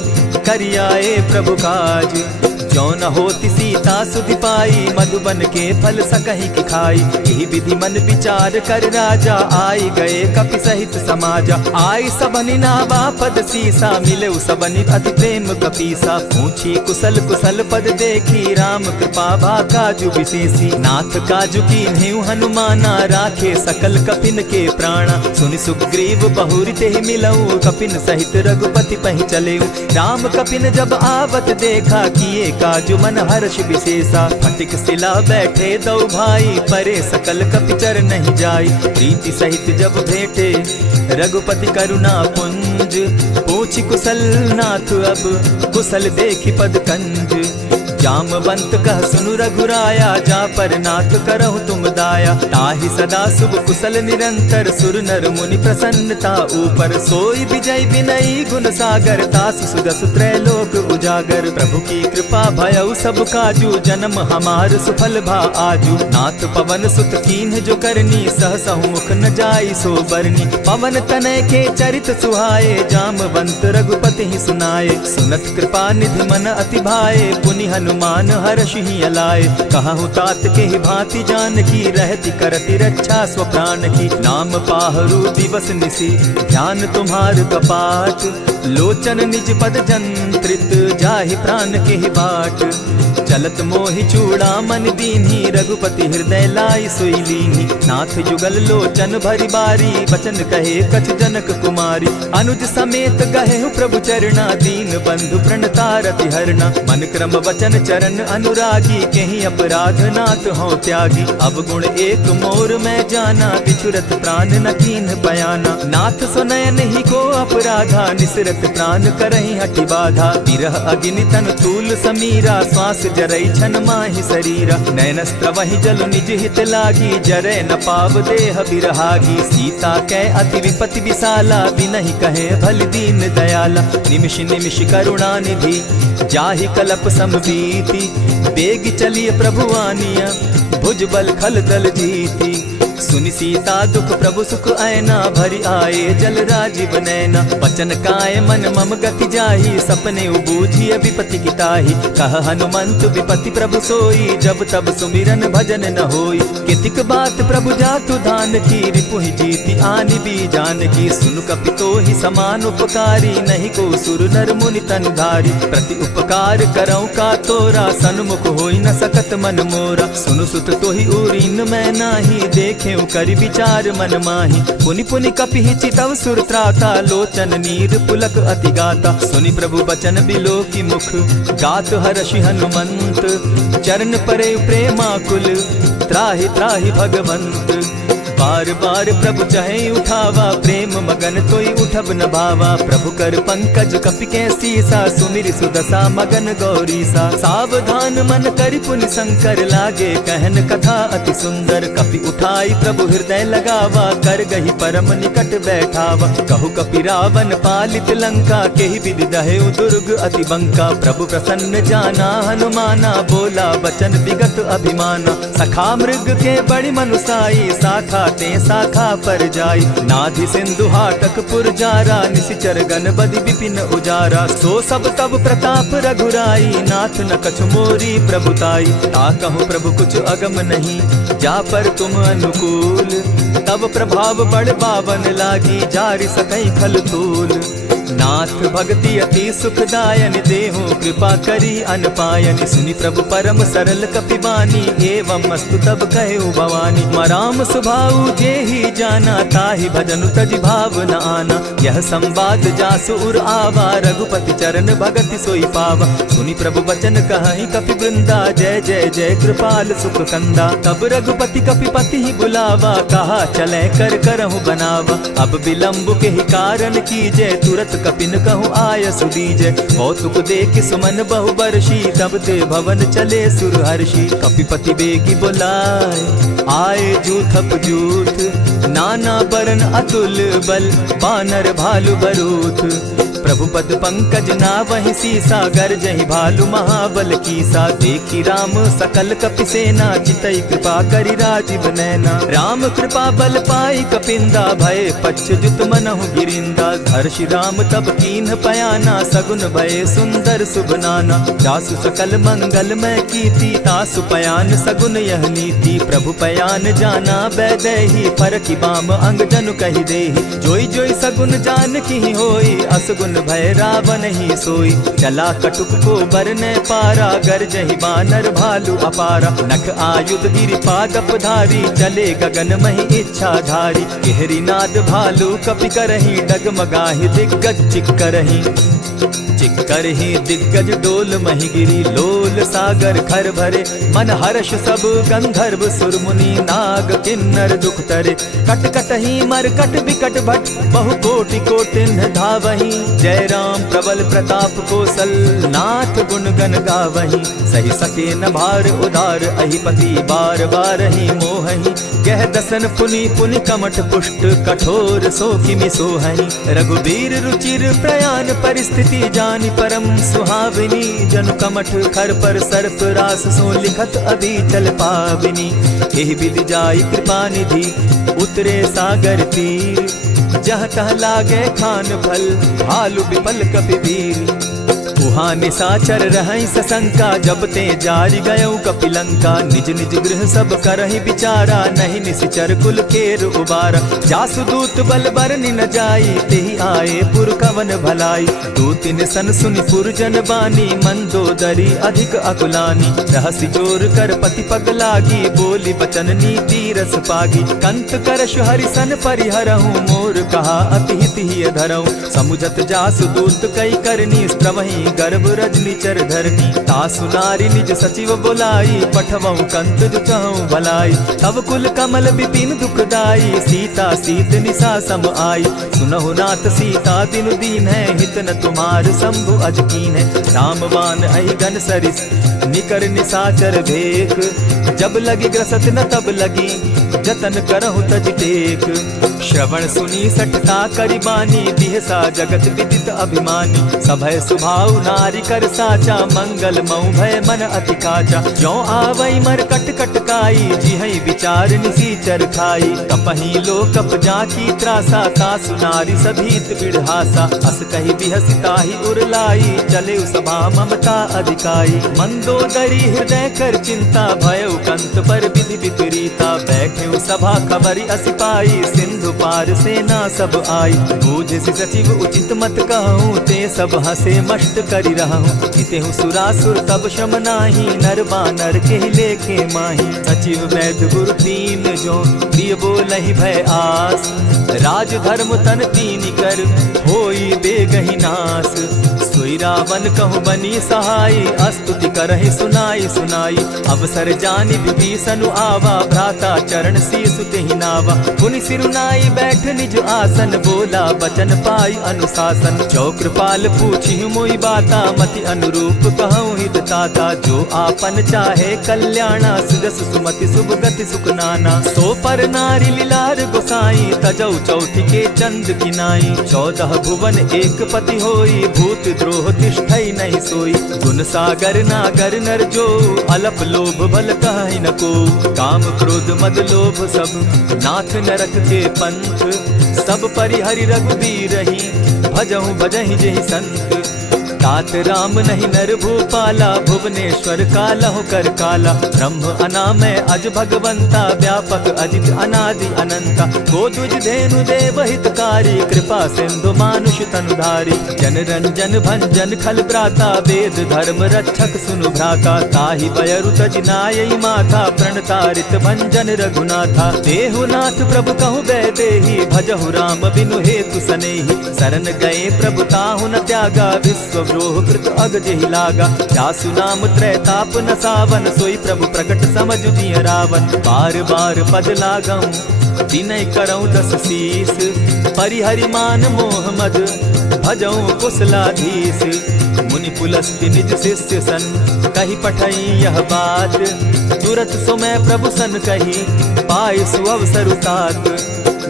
करियाए प्रभु काज। जो न होती सीता सुधि पाई, मधुबन के फल सकहि की खाई। यही विधि मन विचार कर राजा, आई गए कपि सहित समाजा। आई सबनि नावा पद सीसा, मिले सबनि अति प्रेम कपीसा। पूछी कुशल कुशल पद देखी, राम कृपा भा काजु विशेषी। नाथ काजु कीन्हेउ हनुमाना, राखे सकल कपिन के प्राणा। सुनि सुग्रीव बहुरि तेहि मिलऊ, कपिन सहित रघुपति पहि चलेऊ। राम कपिन जब आवत देखा, किए काजु मन हर्ष विशेषा। फटिक सिला बैठे दो भाई, परे सकल कपिचर नहीं जाई। प्रीति सहित जब भेटे, रघुपति करुणा पुंज। पूछि कुशल नाथ अब, कुशल देखि पद कंज। जामवंत कह सुनु रघुराया, जा पर नाथ करहु तुम दाया। ताहि सदा शुभ कुशल निरंतर, सुर नर मुनि प्रसन्नता ऊपर। सोई विजय विनयी गुण सागर, तासु सुदसु त्रैलोक उजागर। प्रभु की कृपा भयउ सब काजू, जन्म हमार सुफल भा आजू। नाथ पवन सुत कीन्ह जो करनी, सहसहु मुख न जाई सो बरनी। पवन तनय के चरित सुहाए, जामवंत रघुपति ही सुनाए। सुनत कृपा निधि मन अति भाए, पुनि हनुमान हर्ष ही अलाए। कहु तात के ही भांति जान की, रहती करती रक्षा स्व प्राण की। नाम पाहरु दिवस निसी, ध्यान तुम्हार कपाट। लोचन निज पद जंत्रित जाहि प्राण के बाट। चलत मोहि चूड़ामन दीन्ही रघुपति हृदय लाई सोई लीन्ही। नाथ जुगल लोचन भरी बारी बचन कहे कछ जनक कुमारी। अनुज समेत गहे प्रभु चरणा दीन बंधु प्रणतारति हरना। मन क्रम वचन चरण अनुरागी कहीं अपराध नाथ हो त्यागी। अब गुण एक मोर में जाना बिछुरत प्राण न कीन बयाना। नाथ सुनयन ही को अपराधा निसरत प्राण करहि हटि बाधा। विरह अग्नि तन तूल समीरा श्वास जरई छन माहि शरीरा। नयनस्त्र वही जल निज हित लागी जरे न पाव देह बिरहागी। सीता कै अति विपति विशाला बिनहि कहे भल दीन दयाला। निमिष निमिष करुणा निधि जाहि कलप समबीति। बेग चलिए प्रभु आनिया भुज बल खल दल जीती। सुनि सीता दुख प्रभु सुख ऐना भरी आए जल राजीव नैना। वचन काय मन मम गति जाहि सपने बूझिए विपति किताहि। कह हनुमंत विपति प्रभु सोई जब तब सुमिरन भजन न होई। कितिक बात प्रभु जातु धान की रिपुहि जीति आनि भी जान की। सुन कपितो ही समान उपकारी नहीं को सुर नर मुनि तन धारी। प्रति उपकार करौ का तोरा सन्मुख होई न सकत मन मोरा। सुनु सुत तोहि उरीन मैं नाही देखे करि विचार मन माही। पुनि पुनि कपि चितव सुर त्राता लोचन नीर पुलक अति गाता। सुनि प्रभु बचन बिलो की मुख गात हर्षि हनुमंत। चरण परे प्रेमाकुल त्राहि त्राहि भगवंत। बार बार प्रभु चहे उठावा प्रेम मगन तोई उठब न भावा। प्रभु कर पंकज कपि के सीसा सुमिर सुदशा मगन गौरीसा। सावधान मन करि पुनि शंकर लागे कहन कथा अति सुंदर। कपि उठाई प्रभु हृदय लगावा कर गही परम निकट बैठावा। कहु कपि रावण पालित लंका केहि विधि दहेउ दुर्ग अति बंका। प्रभु प्रसन्न जाना हनुमाना बोला बचन विगत अभिमाना। सखा मृग के बड़ी मनुसाई शाखा ते शाखा पर जाई। नाधि सिंधु हाटक पुर जारा निशिचर गण बदि विपिन उजारा। सो सब तब प्रताप रघुराई नाथ न कछु मोरी प्रभुताई। ता कहूँ प्रभु कुछ अगम नहीं जा पर तुम अनुकूल। तब प्रभाव बड़ पावन लागी जारि सकई खल तूल। नाथ भक्ति अति सुखदायन देहु कृपा करी अनपायन। सुनि प्रभु परम सरल कपिबानी एवं मस्तु तब कहु भवानी। मराम सुभाऊ जेहि जाना ताहि भजनु तज भाव न आना। यह संवाद जासु उर आवा रघुपति चरण भगति सोई पावा। सुनि प्रभु वचन कहहि कपि वृंदा जय जय जय कृपाल सुख कंदा। तब रघुपति कपिपति ही बुलावा कहा चले कर करहु बनावा। अब विलंब के ही कारण कीजय तुरत कपिन कहूँ आय सुदीजय। कौतुक देख सुमन बहु बरसी तब ते भवन चले सुर हर्षि। कपिपति बेगी बुलाए आए जूथप जूथ। नाना बरन अतुल बल बानर भालु बरूथ। प्रभु पद पंकज ना वही सीसा गरजहि भालु महाबल कीसा। देखी राम सकल कपि सेना चितई कृपा करि राजीव नैना। राम कृपा बल पाई कपिंदा भय पच्चजुत मनहु गिरिंदा। हर्षि राम तब कीन्ह पयाना सगुन भय सुंदर शुभ नाना। जासु सकल मंगल में कीर्ति तासु पयान सगुन यह नीति। प्रभु पयान जाना बैदेही फरकि बाम अंग जनु कहि देहि। जोई जोई सगुन जान की होई असगुन भय रावण ही सोई। चला कटुक को बरने पारा गरजहि बानर भालु अपारा। नख आयुध गिरि पादप धारी चले गगन महि इच्छा धारी। केहरी नाद भालु कपि करहि डगमगाहि दिग्गज चिक्करहि। चिक्करहि दिग्गज डोल महि गिरी लोल सागर खर भरे। मन हर्ष सब गंधर्व सुर मुनि नाग किन्नर दुख तरे। कट कटहि मरकट विकट भट बहु कोटि कोटिन्ह धावहि। जय राम प्रबल प्रताप कौशल नाथ गुण गण गावहि। सही सके न भार उदार अहिपति बार बार ही मोहहि। गह दसन पुनि पुनि कमठ पुष्ट कठोर सो किमि सोहहि। रघुबीर रुचिर प्रयाण परिस्थिति जानि परम सुहाविनी। जनु कमठ खर पर सर्प रास सो लिखत अभी चल पाविनी। एहि विधि जाई कृपा निधि उतरे सागर तीर। जह तह लागे खान फल भालु विपल कपि वीर। वहाँ निशाचर रहई सशंका, जब ते जारी गयऊ कपिलंका। निज निज गृह सब करहि विचारा, नहीं निशिचर कुल केर उबारा। जासु दूत बल बरनि न जाई, तेहि आए पुर कवन भलाई। दूतिन सन सुनि पुरजन बानी, मंदोदरी अधिक अकुलानी। रहसि जोर कर पति पग लागी, बोली बचन नीति रस पागी। कंत करश हरिसन परिहरहूँ, मोर कहा अति हित ही धरऊँ। समुझत जासु दूत कई करनी, स्त्रवही गर्भ रजनी चर धरनी। तासु नारी निज सचिव बोलाई, पठवऊँ कंत दुचहूँ भलाई। तब कुल कमल विपिन दुखदाई, सीता सीत निशा सम आई। सुनहु नाथ सीता दिनु दीन है, हित न तुम्हार शंभु अजकीन है। रामवान अहिगन सरिस निकर निशाचर भेक, जब लगी ग्रसत न तब लगी, जतन करहु तज टेक। श्रवण सुनी सठता करिबानी, बिहसा जगत विदित अभिमानी। सभय सुभाव नारी कर साचा, मंगल मऊ भय मन अति काचा। ज्यों आवई मर कट कट काई, जिहई विचार निसीचर खाई। कपही लो कप जाकी त्रासा, तासु नारी सभीत बिढ़ासा। अस कही बिहसिता ही उरलाई, चले सभा ममता अधिकाई। मंदोदरी हृदय कर चिंता, भयउ कंत पर विधि विपरीता। बैठे सभा खबरी असी पाई, सिंधु पार सेना सब आई। बूझसि सचिव उचित मत कहूँ, ते सब हसे मष्ट करि रहूँ। जितेहु सुरासुर तब शम नाही, नर बानर के लेखे माही। सचिव वैद्य गुरु तीन जो, प्रिय बोलहि भय आस। राज धर्म तन तीन कर, होई बेगहि नास। सोई रावण कहु बनी सहाई, अस्तुति करहि सुनाई सुनाई। अवसर जानि विभीषण आवा, भ्राता चरण शीसु तेहि नावा। पुनि सिरुनाई बैठ निज आसन, बोला बचन पाई अनुशासन। जो कृपाल पूछि मोई बाता, मति अनुरूप कहूँ हित ताता। जो आपन चाहे कल्याणा, सुजस सुमति शुभ गति सुख नाना। सो पर नारी लीलार गोसाई, तजौ चौथि के चंद किनाई। 14 भुवन एक पति होई, भूत द्रोह तिष्ठई नहीं सोई। गुण सागर नागर नर जो, अलप लोभ बल कहि न को। काम क्रोध मद लोभ सब, नाथ नरक के पंथ। सब परिहरि रघुबीर रही, भजहु भजहि जेहि संत। तात राम नहीं नर भूपाला, भुवनेश्वर कालहु कर काला। ब्रह्म अनामय अज भगवंता, व्यापक अजित अनादि अनंता। को तुझ धेनु देव हितकारी, कृपा सिंधु मानुष तनुधारी। जन रंजन भंजन खल भ्राता, वेद धर्म रक्षक सुनु भ्राता। ताहि बयरु तज नायई माथा, प्रणतारित भंजन रघुनाथा। देहु नाथ प्रभु कहु बैदेही, भजहु राम बिनु हेतु सनेही। शरण गए प्रभु ताहु न त्यागा, विश्व द्रोह कृत अग जेहि लागा। जासु नाम त्रैताप न सावन, सोई प्रभु प्रकट समझ दिय रावण। बार बार पद लागऊं, विनय करऊं 10 शीस। परिहरि मान मोह मद, भजऊं कुशलाधीश। मुनि पुलस्त्य निज शिष्य सन, कही पठई यह बात। तुरत सुमय प्रभु सन कही, पाय सुअवसर तात।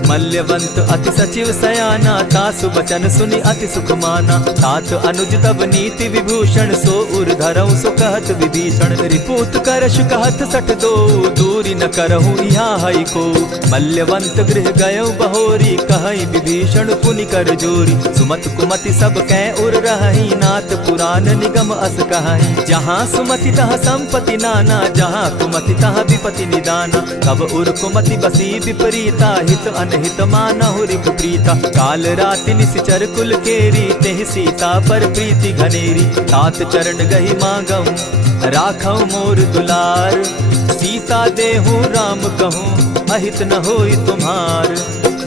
मल्यवंत अति सचिव सयाना, तासु बचन सुनि अति सुख माना। तात अनुज तब नीति विभूषण, सो उर धरऊं सो कहत विभीषण। रिपुत करश कहत सठ दो, दूरी न करहूँ यहाँ हई को। मल्यवंत गृह गयऊ बहोरी, कहई विभीषण पुनि कर जोरी। सुमत कुमति सब कै उर रहई, नाथ पुराण निगम अस कहई। जहाँ सुमति तहाँ संपत्ति नाना, जहाँ कुमति तहाँ विपति निदाना। तब उर कुमति बसी विपरीता, हित अनहित मानहु रिपु प्रीता। काल राति निशिचर कुल केरी, तेहि सीता पर प्रीति घनेरी। तात चरण गहि मांगऊं, राखऊं मोर दुलार। सीता देहूं राम कहूं, अहित न होई तुम्हार।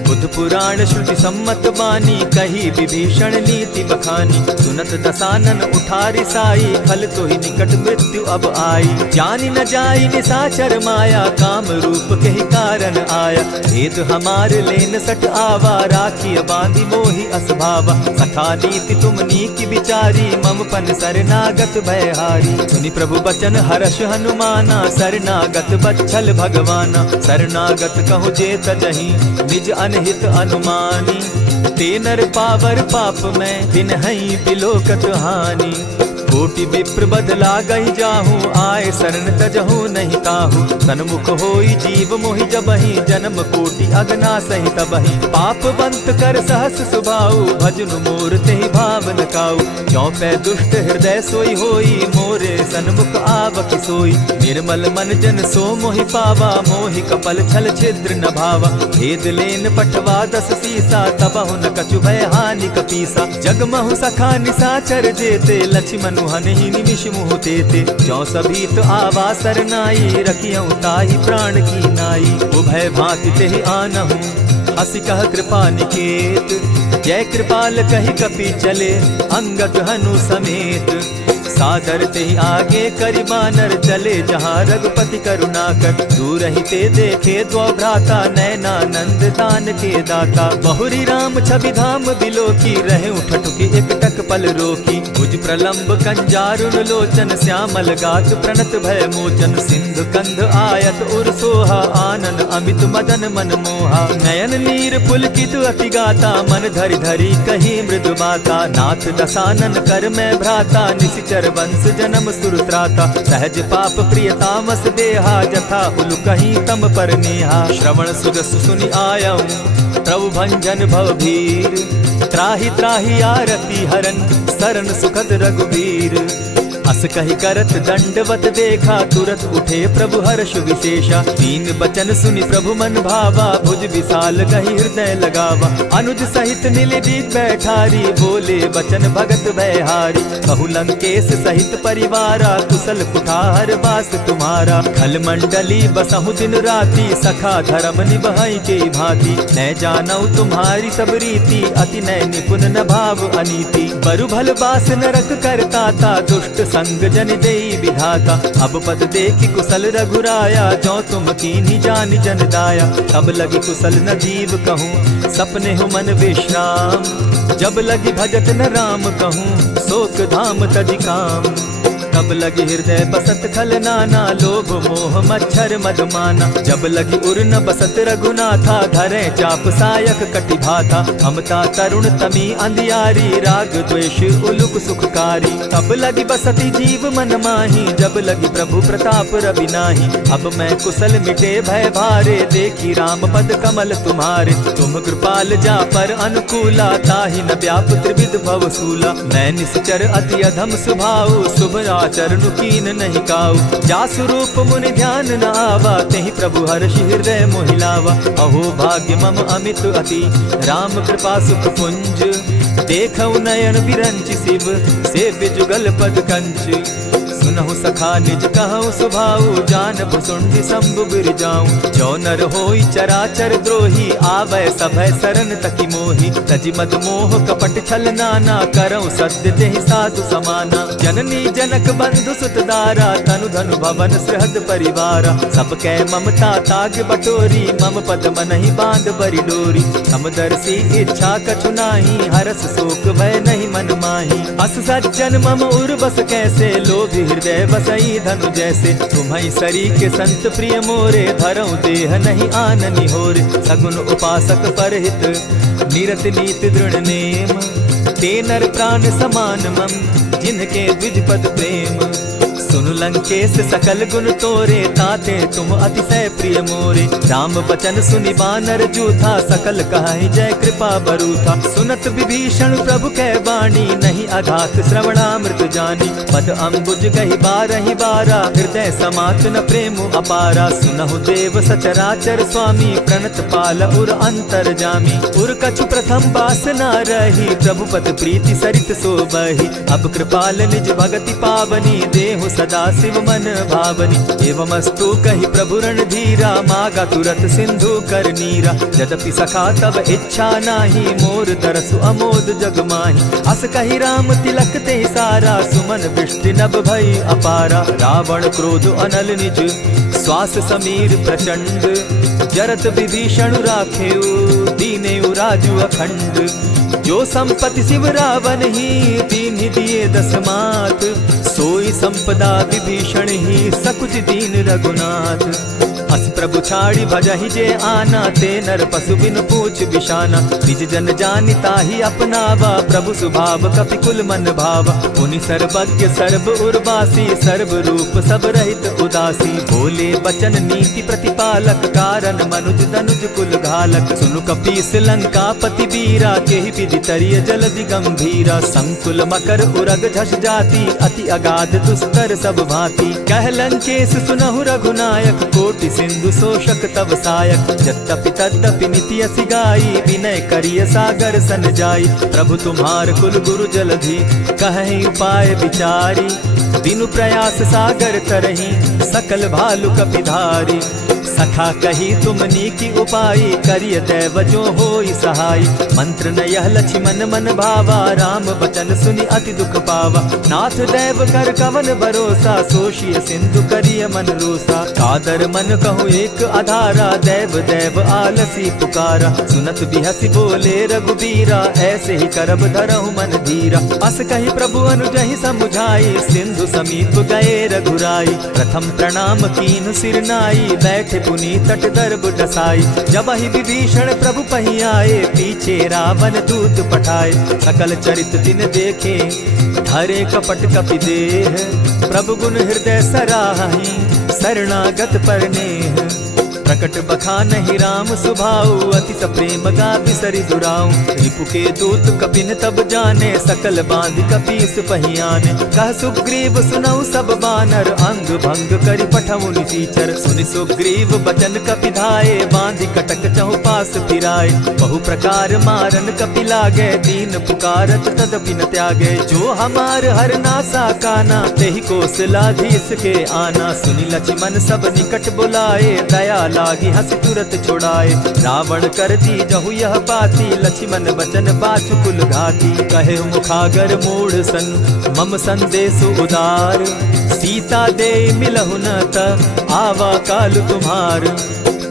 बुध पुराण श्रुति सम्मत बानी, कही विभीषण नीति बखानी। सुनत दसानन उठारी साई, खल तो ही निकट मृत्यु अब आई। जानी न जाई निशाचर माया, काम रूप के ही कारण आया। भेद हमार लेन सट आवा, राखी बांधी मोहि असभावा। सखा नीति तुम नीति विचारी, मम पन शरणागत भयहारी। सुनि प्रभु बचन हर्ष हनुमाना, शरणागत बच्छल भगवाना। शरणागत कहु जे तजहि, निज अनहित अनुमानी। ते नर पावर पाप में, बिनहई बिलोकत हानि। कोटि विप्र बदला गई जाहू, आए शरण तजहू नहीं ताहू। सन्मुख होई जीव मोहि जबहि, जन्म कोटि अगना सही तबहि। पाप बंत कर सहस सुभाऊ, भजनु मोर तेहि भावन काऊ। क्यों पै दुष्ट हृदय सोई होई, मोरे सन्मुख आवक सोई। निर्मल मन जन सो मोहि पावा, मोहि कपल छल छिद्र न भावा। भेद लेन पठवा दस सीसा, तबहु न कछु भय हानि कपीसा। जगमहु सखा निसाचर जेते, लक्ष्मण हनहि निमिष मुह तेते। जो सभीत आवा सरनाई, रखियऊ ताहि प्राण की नाई। उभय भांति तेहि आनहु, हसी कह कृपा निकेत। जय कृपाल कहि कपि चले, अंगद हनु समेत। सादर तेहि आगे करि बानर, चले जहाँ रघुपति करुणा कर। दूर ही ते देखे द्वौ भ्राता, नैनानंद दान के दाता। बहुरी राम छवि धाम बिलोकी, रहे उठठुकी एकटक पल रोकी। भुज प्रलंब कंजारुन लोचन, श्यामल गात प्रणत भय मोचन। सिंधु कंध आयत उर सोहा, आनन अमित मदन मन मोहा। नयन नीर पुलकित अति गाता, मन धरि धरि कही मृदु बाता। नाथ दसानन कर मैं भ्राता, निशिचर वंश जन्म सुरत्राता। सहज पाप प्रिय तामस देहा, जथा उलु कहीं तम पर नेहा। श्रवण सुजस सुनि आयऊ, प्रभु भंजन भवभीर। त्राहि त्राहि आरती हरन, सरन सुखद रघुवीर। अस कहि करत दंडवत देखा, तुरत उठे प्रभु हर्ष विशेषा। तीन बचन सुनि प्रभु मन भावा, भुज विशाल कहि हृदय लगावा। अनुज सहित नीलदीप बैठारी, बोले बचन भगत भयहारी। कहु लंकेश सहित परिवारा, कुशल कुठार बास तुम्हारा। खल मंडली बसहु दिन राति, सखा धर्म निभई के भांति। न जानऊ तुम्हारी सब रीति, अति नय निपुण न भाव अनीति। बरु भल बास नरक करता था, दुष्ट संग जन देई विधाता। अब पद देखि कुशल रघुराया, जो तुम कीन्ही जानि जन दाया। तब लगी कुशल न जीव कहूँ, सपने हो मन विश्राम। जब लगी भजत न राम कहूँ, शोक धाम तजि काम। तब लगी हृदय बसत खल नाना, लोभ मोह मच्छर मधुमाना। जब लगी उर न बसत रघुनाथा, धरे चाप सायक कटि भाथा। ममता तरुण तमी अंधियारी, राग द्वेष उलुक सुखकारी। तब लगी बसती जीव मन माही, जब लगी प्रभु प्रताप रवि नाही। अब मैं कुशल मिटे भय भारे, देखी राम पद कमल तुम्हारे। तुम कृपाल जा पर अनुकूला, ताहि न व्याप त्रिविध भवसूला। मैं निश्चर अति अधम स्वभाव, शुभ चरणु कीन नहीं काऊ। जासु रूप मुनि ध्यान न आवा, तेहि प्रभु हर्षि हृदय मोहिलावा। अहो भाग्य मम अमित अति, राम कृपा सुख पुंज। देखऊ नयन विरंचि शिव, सेव्य जुगल पद कंच। सुनहु सखा निज कहु सुभाऊ, जानबु सुंडि शंभु गिर जाऊं। जो नर होई चराचर द्रोही, आवै सभय सरन तकि मोहि। तजि मद मोह कपट छल नाना, करऊं सत्य तेहि साधु समाना। जननी जनक बंधु सुत दारा, तनु धनु भवन सृहद परिवारा। सब कै ममता ताग बटोरी, मम पद मनहि बांध बरि डोरी। समदर्शी इच्छा कछु नाही, हरस शोक भय नहीं मन माही। अस सज्जन मम उर बस कैसे, लोभी हृदय बसई धनु जैसे। तुम्हारी सरी के संत प्रिय मोरे, धरऊं देह नहीं आननि होरे। सगुन उपासक परहित, निरत नीत दृढ़ नेम। ते नर प्राण समान मम, जिनके द्विज पद प्रेम। सुन लंकेश सकल गुण तोरे, ताते तुम अतिशय प्रिय मोरे। राम बचन सुनि बानर जूथा, सकल कहि जय कृपा बरूथा। सुनत विभीषण प्रभु कै बाणी, नहीं अघात श्रवणामृत जानी। पद अम्बुज कहि बारहि बारा, हृदय समात न प्रेम अपारा। सुनहु देव सचराचर स्वामी, प्रणत पाल उर अंतर जामी। उर कछु प्रथम बास न रही, प्रभु पद प्रीति सरित सोबहि। अब कृपाल निज भगति पावनी, देहु सदा शिव मन भावनी। एवमस्तु कहि प्रभु रणधीरा, मागा तुरत सिंधु कर नीरा। यद्यपि सखा तब इच्छा नाही, मोर दरसु अमोद जग माही। अस कहि राम तिलक ते सारा, सुमन वृष्टि नभ भई अपारा। रावण क्रोध अनल निज, श्वास समीर प्रचंड। जरत विभीषण राखेउ, दीनेउ राजु अखंड। जो संपत्ति शिव रावण ही, दीन्हि दिए दस मात। सोई संपदा विभीषण ही, सकुच दीन रघुनाथ। अस प्रभु छाड़ी भजहि जे आना, ते नर पशु बिन पूछ बिशाना। निज जन जानिता ही अपनावा, प्रभु स्वभाव कपि कुल मन भावा। पुनि सर्वज्ञ सर्व उर्वासी, सर्व रूप सब रहित उदासी। बोले बचन नीति प्रतिपालक, कारण मनुज धनुज कुल घालक। सुनु कपीस लंका पति बीरा, केहि विधि तरिय जलधि गंभीरा। संकुल मकर उरग झष जाति, अति अगाध दुस्तर सब भांति। कह लंकेश सुनहु रघुनायक, कोटि सिंधु शोषक तव सायक। यद्यपि तद्यपि निति असि गाई, विनय करिय सागर सन जाई। प्रभु तुम्हार कुल गुरु जलधि, कहि उपाय विचारी। बिनु प्रयास सागर तरहि, सकल भालु कपिधारी। सखा कही तुमनी की उपाई, करिय दैव जो होई सहाय। मंत्र न यह लक्ष्मण मन भावा, राम बचन सुनि अति दुख पावा। नाथ दैव कर कवन भरोसा, सोषिय सिंधु करिय मन रोसा। कादर मन कहूँ एक आधारा, दैव दैव आलसी पुकारा। सुनत बिहसी बोले रघुबीरा, ऐसे ही करब धरहु मन धीरा। अस कही प्रभु अनुजहि समुझाई, सिंधु समीप गए रघुराई। प्रथम प्रणाम कीन्ह सिर नाई, बैठे पुनि तट दर्ब डसाई। जब ही विभीषण प्रभु पही आए, पीछे रावण दूत पठाए। सकल चरित दिन देखे, धरे कपट कपि देह। प्रभु गुण हृदय सराहि, शरणागत परनेह। प्रकट बखानहि राम सुभाऊ, अति सप्रेम गा बिसरि दुराऊ। रिपु के दूत कपिन तब जाने, सकल बांध कपीस पहियाने। कह सुग्रीव सुनऊ सब बानर, अंग भंग करि पठऊ निसीचर। सुनि सुग्रीव बचन कपि धाये, बांधि कटक चहु पास फिराए। बहु प्रकार मारन कपि लागे, दीन पुकारत तदपि न त्यागे। जो हमार हर नासा काना, तेहि कौशलाधीश के आना। सुनि लक्ष्मण सब निकट बुलाए, दया लागी हंस तुरत छुड़ाए। रावण कर दी जहु यह बाती, लक्ष्मण बचन बाचु कुल घाती। कहे मुखागर मूढ़ सन, मम संदेश उदार। सीता दे मिलहु न त, आवा काल तुम्हार।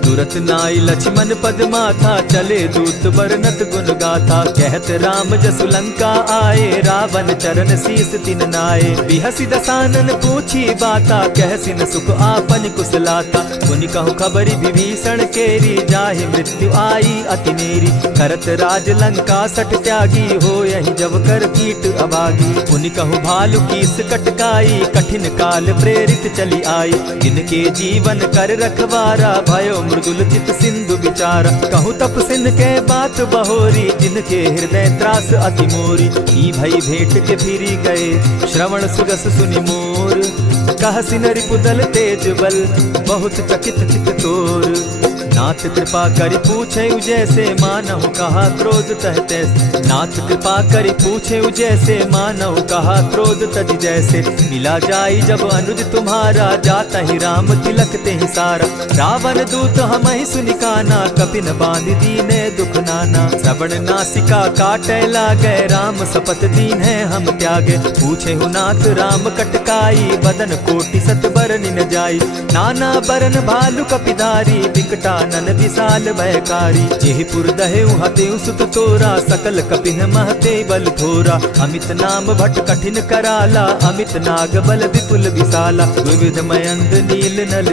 तुरत नाई लक्ष्मण पद माथा, चले दूत बरनत गुण गाथा। कहत राम जसु लंका आए, रावण चरण शीस तिन नाये। बिहसी दसानन पूछी बाता, कहसिन सुख आपन कुशलाता। मुनि कहु खबरी विभीषण केरी, जाहि मृत्यु आई अति नेरी। करत राज लंका सठ त्यागी, हो यही जब कर कीट अभागी। मुनि कहु भालु कीस कटकाई, कठिन काल प्रेरित चली आई। जिनके जीवन कर रखवारा, भयो मृदुल चित सिंधु विचारा। कहूँ तप सिन के बात बहोरी, जिनके हृदय त्रास अति मोरी। ई भई भेंट के फिरी गए, श्रवण सुगस सुनि मोर। कहसिन रिपुदल तेज बल, बहुत चकित चित तोर। नाथ कृपा करि पूछे जैसे, मानहु कहा क्रोध तह तैसे। नाथ कृपा करि पूछे जैसे, मानहु कहा क्रोध तज जैसे। मिला जाई जब अनुज तुम्हारा, जाता ही राम तिलक ते ही सारा। रावण दूत हम ही सुनिकाना, कपिन बांध दीने दुख नाना। श्रवण नासिका काटे लागे, राम सपत दीन है हम त्यागे। पूछे हु नाथ राम कटकाई, बदन कोटि सत बरनि न जाई। नाना बरन भालु कपिधारी, विकटा नन विशाल भयकारी। जेहि पुर दहेउ हतेउ सुत तोरा, सकल कपिन महते बल थोरा। अमित नाम भट कठिन कराला, अमित नाग बल विपुल विशाला। विविध मयंद नील नल,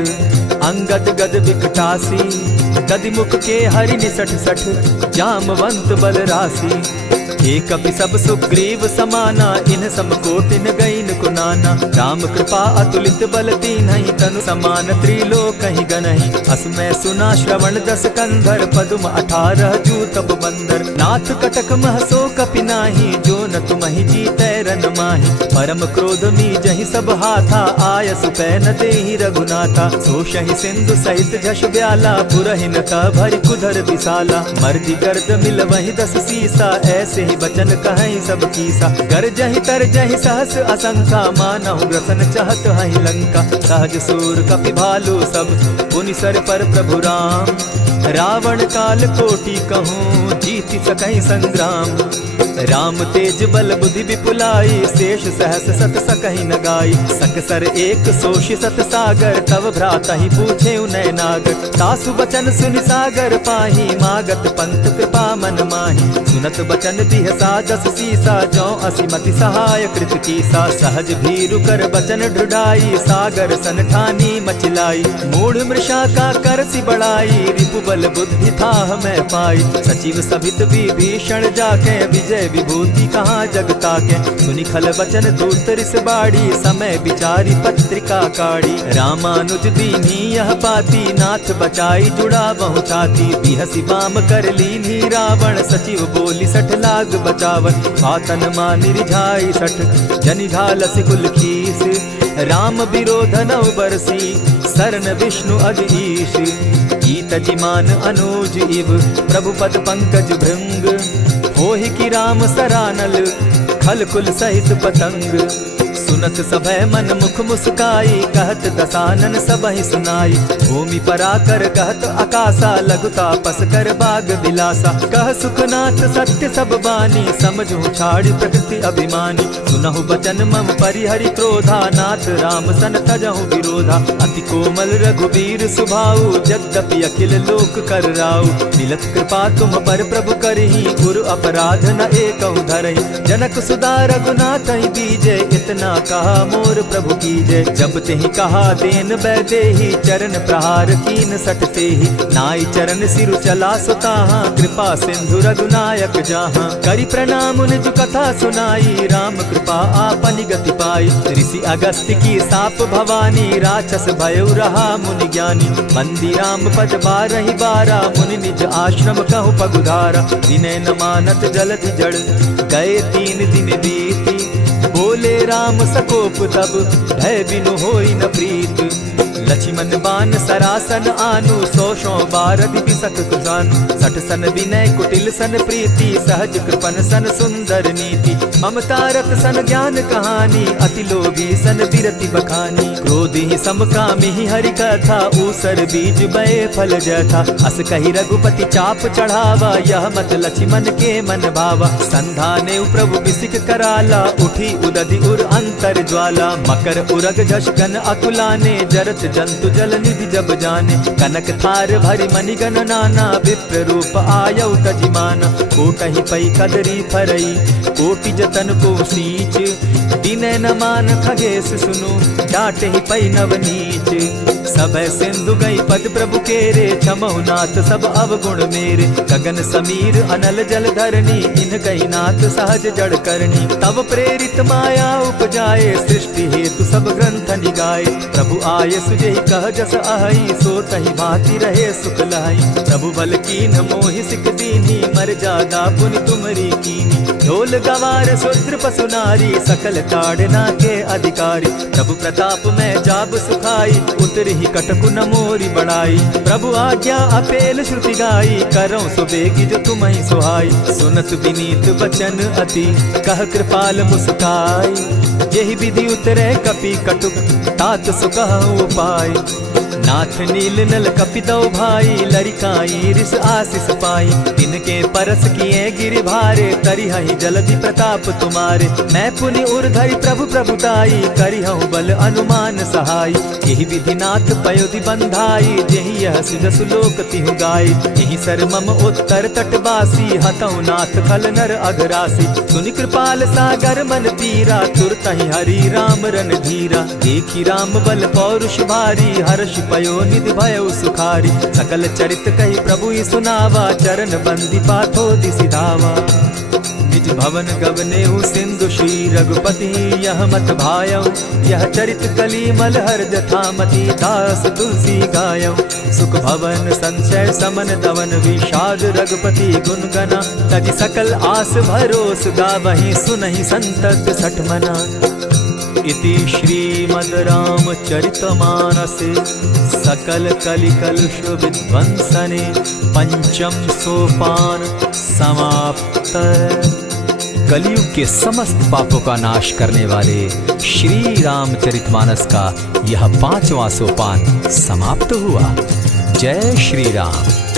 अंगद गद विकटासी। गदिमुख के हरि निसठ सठ, जामवंत बल राशि। एक कपि सब सुग्रीव समाना, इन समकोटिन गईन कुनाना। राम कृपा अतुलित बल दीन्हि, तनु समान त्रिलोकहि गनहि। अस मैं सुना श्रवण दस कंधर, पदुम 18 जूतब बंदर। नाथ कटक महसो कपि नाही, जो न तुमहि जीतै रन माहि। परम क्रोध मी जहि सब हाथा, आय सुपै न देहि रघुनाथा। सोषहि सिंधु सहित झष ब्याला, पुरहिन का भरि कुधर विशाला। मर्दि गर्द मिल वहि 10 सीसा, ऐसे ही बचन कहीं सब कीसा। गरजहि तरजहि सहस असंखा, मानहु ग्रसन चाहत हहि लंका। सहज सूर कपि भालु सब, पुनि सर पर प्रभु राम। रावण काल कोटि कहूँ, जीति सकहि संग्राम। राम तेज बल बुद्धि विपुलाई, शेष सहस सत सकहि न गाई। सकसर एक सोषि सत सागर, तव भ्राता ही पूछे उनय नागर। तासु बचन सुनि सागर पाही, मागत पंथ कृपा मन माही। सुनत बचन दिह साजस सीसा, जौ असिमति सहाय कृत कीसा। सहज भीरु कर बचन ढुढ़ाई, सागर सन ठानी मचिलाई। मूढ़ मृषा का कर सी बढ़ाई, रिपु बल बुद्धि था मैं पाई। सचिव सभित विभीषण जाके, विजय विभूति कहाँ जगता के। सुनि खल बचन दूत रिस बाड़ी, समय विचारी पत्रिका काढ़ी। रामानुज दीनी यह पाती, नाथ बचाई जुड़ा बहु छाती। बिहसी बाम कर लीनी रावण, सचिव बोली सठ लाग बचावन। आतन मानि रिझाई सठ, जनि झालसि कुल खीस। राम विरोध नव बरसी, सरन विष्णु अग ईश। गीत जिमान अनुज इव, प्रभु पद पंकज भृंग। होहि की राम सरानल, खल कुल सहित पतंग। सुनत सभय मन मुख मुस्काई, कहत दसानन सबहि सुनाई। भूमि पराकर कहत आकाशा, लघु तापस कर बाग बिलासा। कह सुखनाथ सत्य सब बानी, समझू छाड़ी प्रकृति अभिमानी। सुनहु बचन मम परिहरि क्रोधा, नाथ राम सन तजहु विरोधा। अति कोमल रघुबीर सुभाऊ, यद्यपि अखिल लोक कर राऊ। मिलत कृपा तुम पर प्रभु करही, गुरु अपराध न एकहु धरहि। जनक सुधा रघुनाथ ही दीजे, इतना कहा मोर प्रभु कीजे। जब तेहि कहा देन बैदेही, चरण प्रहार कीन सटते ही। नाई चरण सिरु चला सुताहा, कृपा सिंधु रघुनायक जाहा। करि प्रणाम निज कथा सुनाई, राम कृपा आपनि गति पाई। ऋषि अगस्त्य की साप भवानी, राक्षस भयउ रहा मुनि ज्ञानी। बंदी राम पद बारहि बारा, मुनि निज आश्रम कहु पगुधारा। विनय न मानत जलधि जड़, गए 3 दिन बीती। बोले राम सकोप तब, भय बिनु होई न प्रीत। लक्ष्मण बान सरासन आनु, 100 बारधि बिसक कुजानु। 60 सन विनय कुटिल सन प्रीति, सहज कृपन सन सुंदर नीति। ममता रत सन ज्ञान कहानी, अति लोभी सन बिरति बखानी। क्रोधि समकामी हरि कथा, ऊसर बीज बये फल जथा। अस कहि रघुपति चाप चढ़ावा, यह मत लक्ष्मण के मन भावा। संधाने प्रभु बिसिक कराला, उठी उदधि उर अंतर ज्वाला। मकर उरग झषकन अकुलाने, जरत जंतु जल निधि जब जाने। कनक थार भरि मणिगण नाना, विप्र रूप आयउ तजिमाना। कोटहि पै कदरी फरई, कोटि जतन को सींच। दिनै न मान खगेश सुनु, डांटहि पै नव नीच। सभय सिंधु गई पद प्रभु केरे, क्षमहु नाथ सब अवगुण मेरे। गगन समीर अनल जल धरनी, इन गई नाथ सहज जड़ करनी। तब प्रेरित माया उपजाए, सृष्टि हेतु सब ग्रंथ निगाए। प्रभु आय सुजेहि कह जस अहई, सो तहि भांति रहे सुख लहई। प्रभु बल कीन मोहि सिख दीनी, मर जादा पुनि तुमरी कीनी। ढोल गवार शूद्र पशु नारी, सकल ताड़ना के अधिकारी। प्रभु प्रताप में जाब सुखाई, उतरि कटकु न मोरी बढ़ाई। प्रभु आज्ञा अपेल श्रुति गाई, करौ सुबेगी जो तुम्हि सुहाई। सुनत विनीत बचन अति, कह कृपाल मुस्काई। जेहि विधि उतरे कपि कटुक, तात सुकहु उपाय। नाथ नील नल कपितौ भाई, लरिकाई रिस आशीष पाई। तिनके परस किए गिरि भारे, तरिहहि जलधि प्रताप तुम्हारे। मैं पुनि उर्धरि प्रभु प्रभुताई, करिहउ बल अनुमान सहाय। यही विधि नाथ पयोधि बंधाई, जेहि यह सुजसु लोक तिहु गाई। यही सर मम उत्तर तटवासी, हतौ नाथ खल नर अघरासी। सुनि कृपाल सागर मन पीरा, तुरतहि हरि राम रन धीरा। देखी राम बल पौरुष भारी, हर्ष पयो निधि भयउ सुखारी। सकल चरित कहि प्रभु ही सुनावा, चरण बंदी पाथो दिसि धावा। निज भवन गवनेहु सिंधु श्री रघुपति, यह मत भायौ। यह चरित कली मलहर जथामति, दास तुलसी गायौ। सुख भवन संशय समन दवन, विषाद रघुपति गुण गना। तजि सकल आस भरोस, गावहि सुनहि संतत सठ मना। इति श्रीमद् रामचरितमानसे, सकल कलिकलुष विध्वंसने। पंचम सोपान समाप्त। कलयुग के समस्त पापों का नाश करने वाले श्री रामचरितमानस का यह 5वां सोपान समाप्त हुआ। जय श्री राम।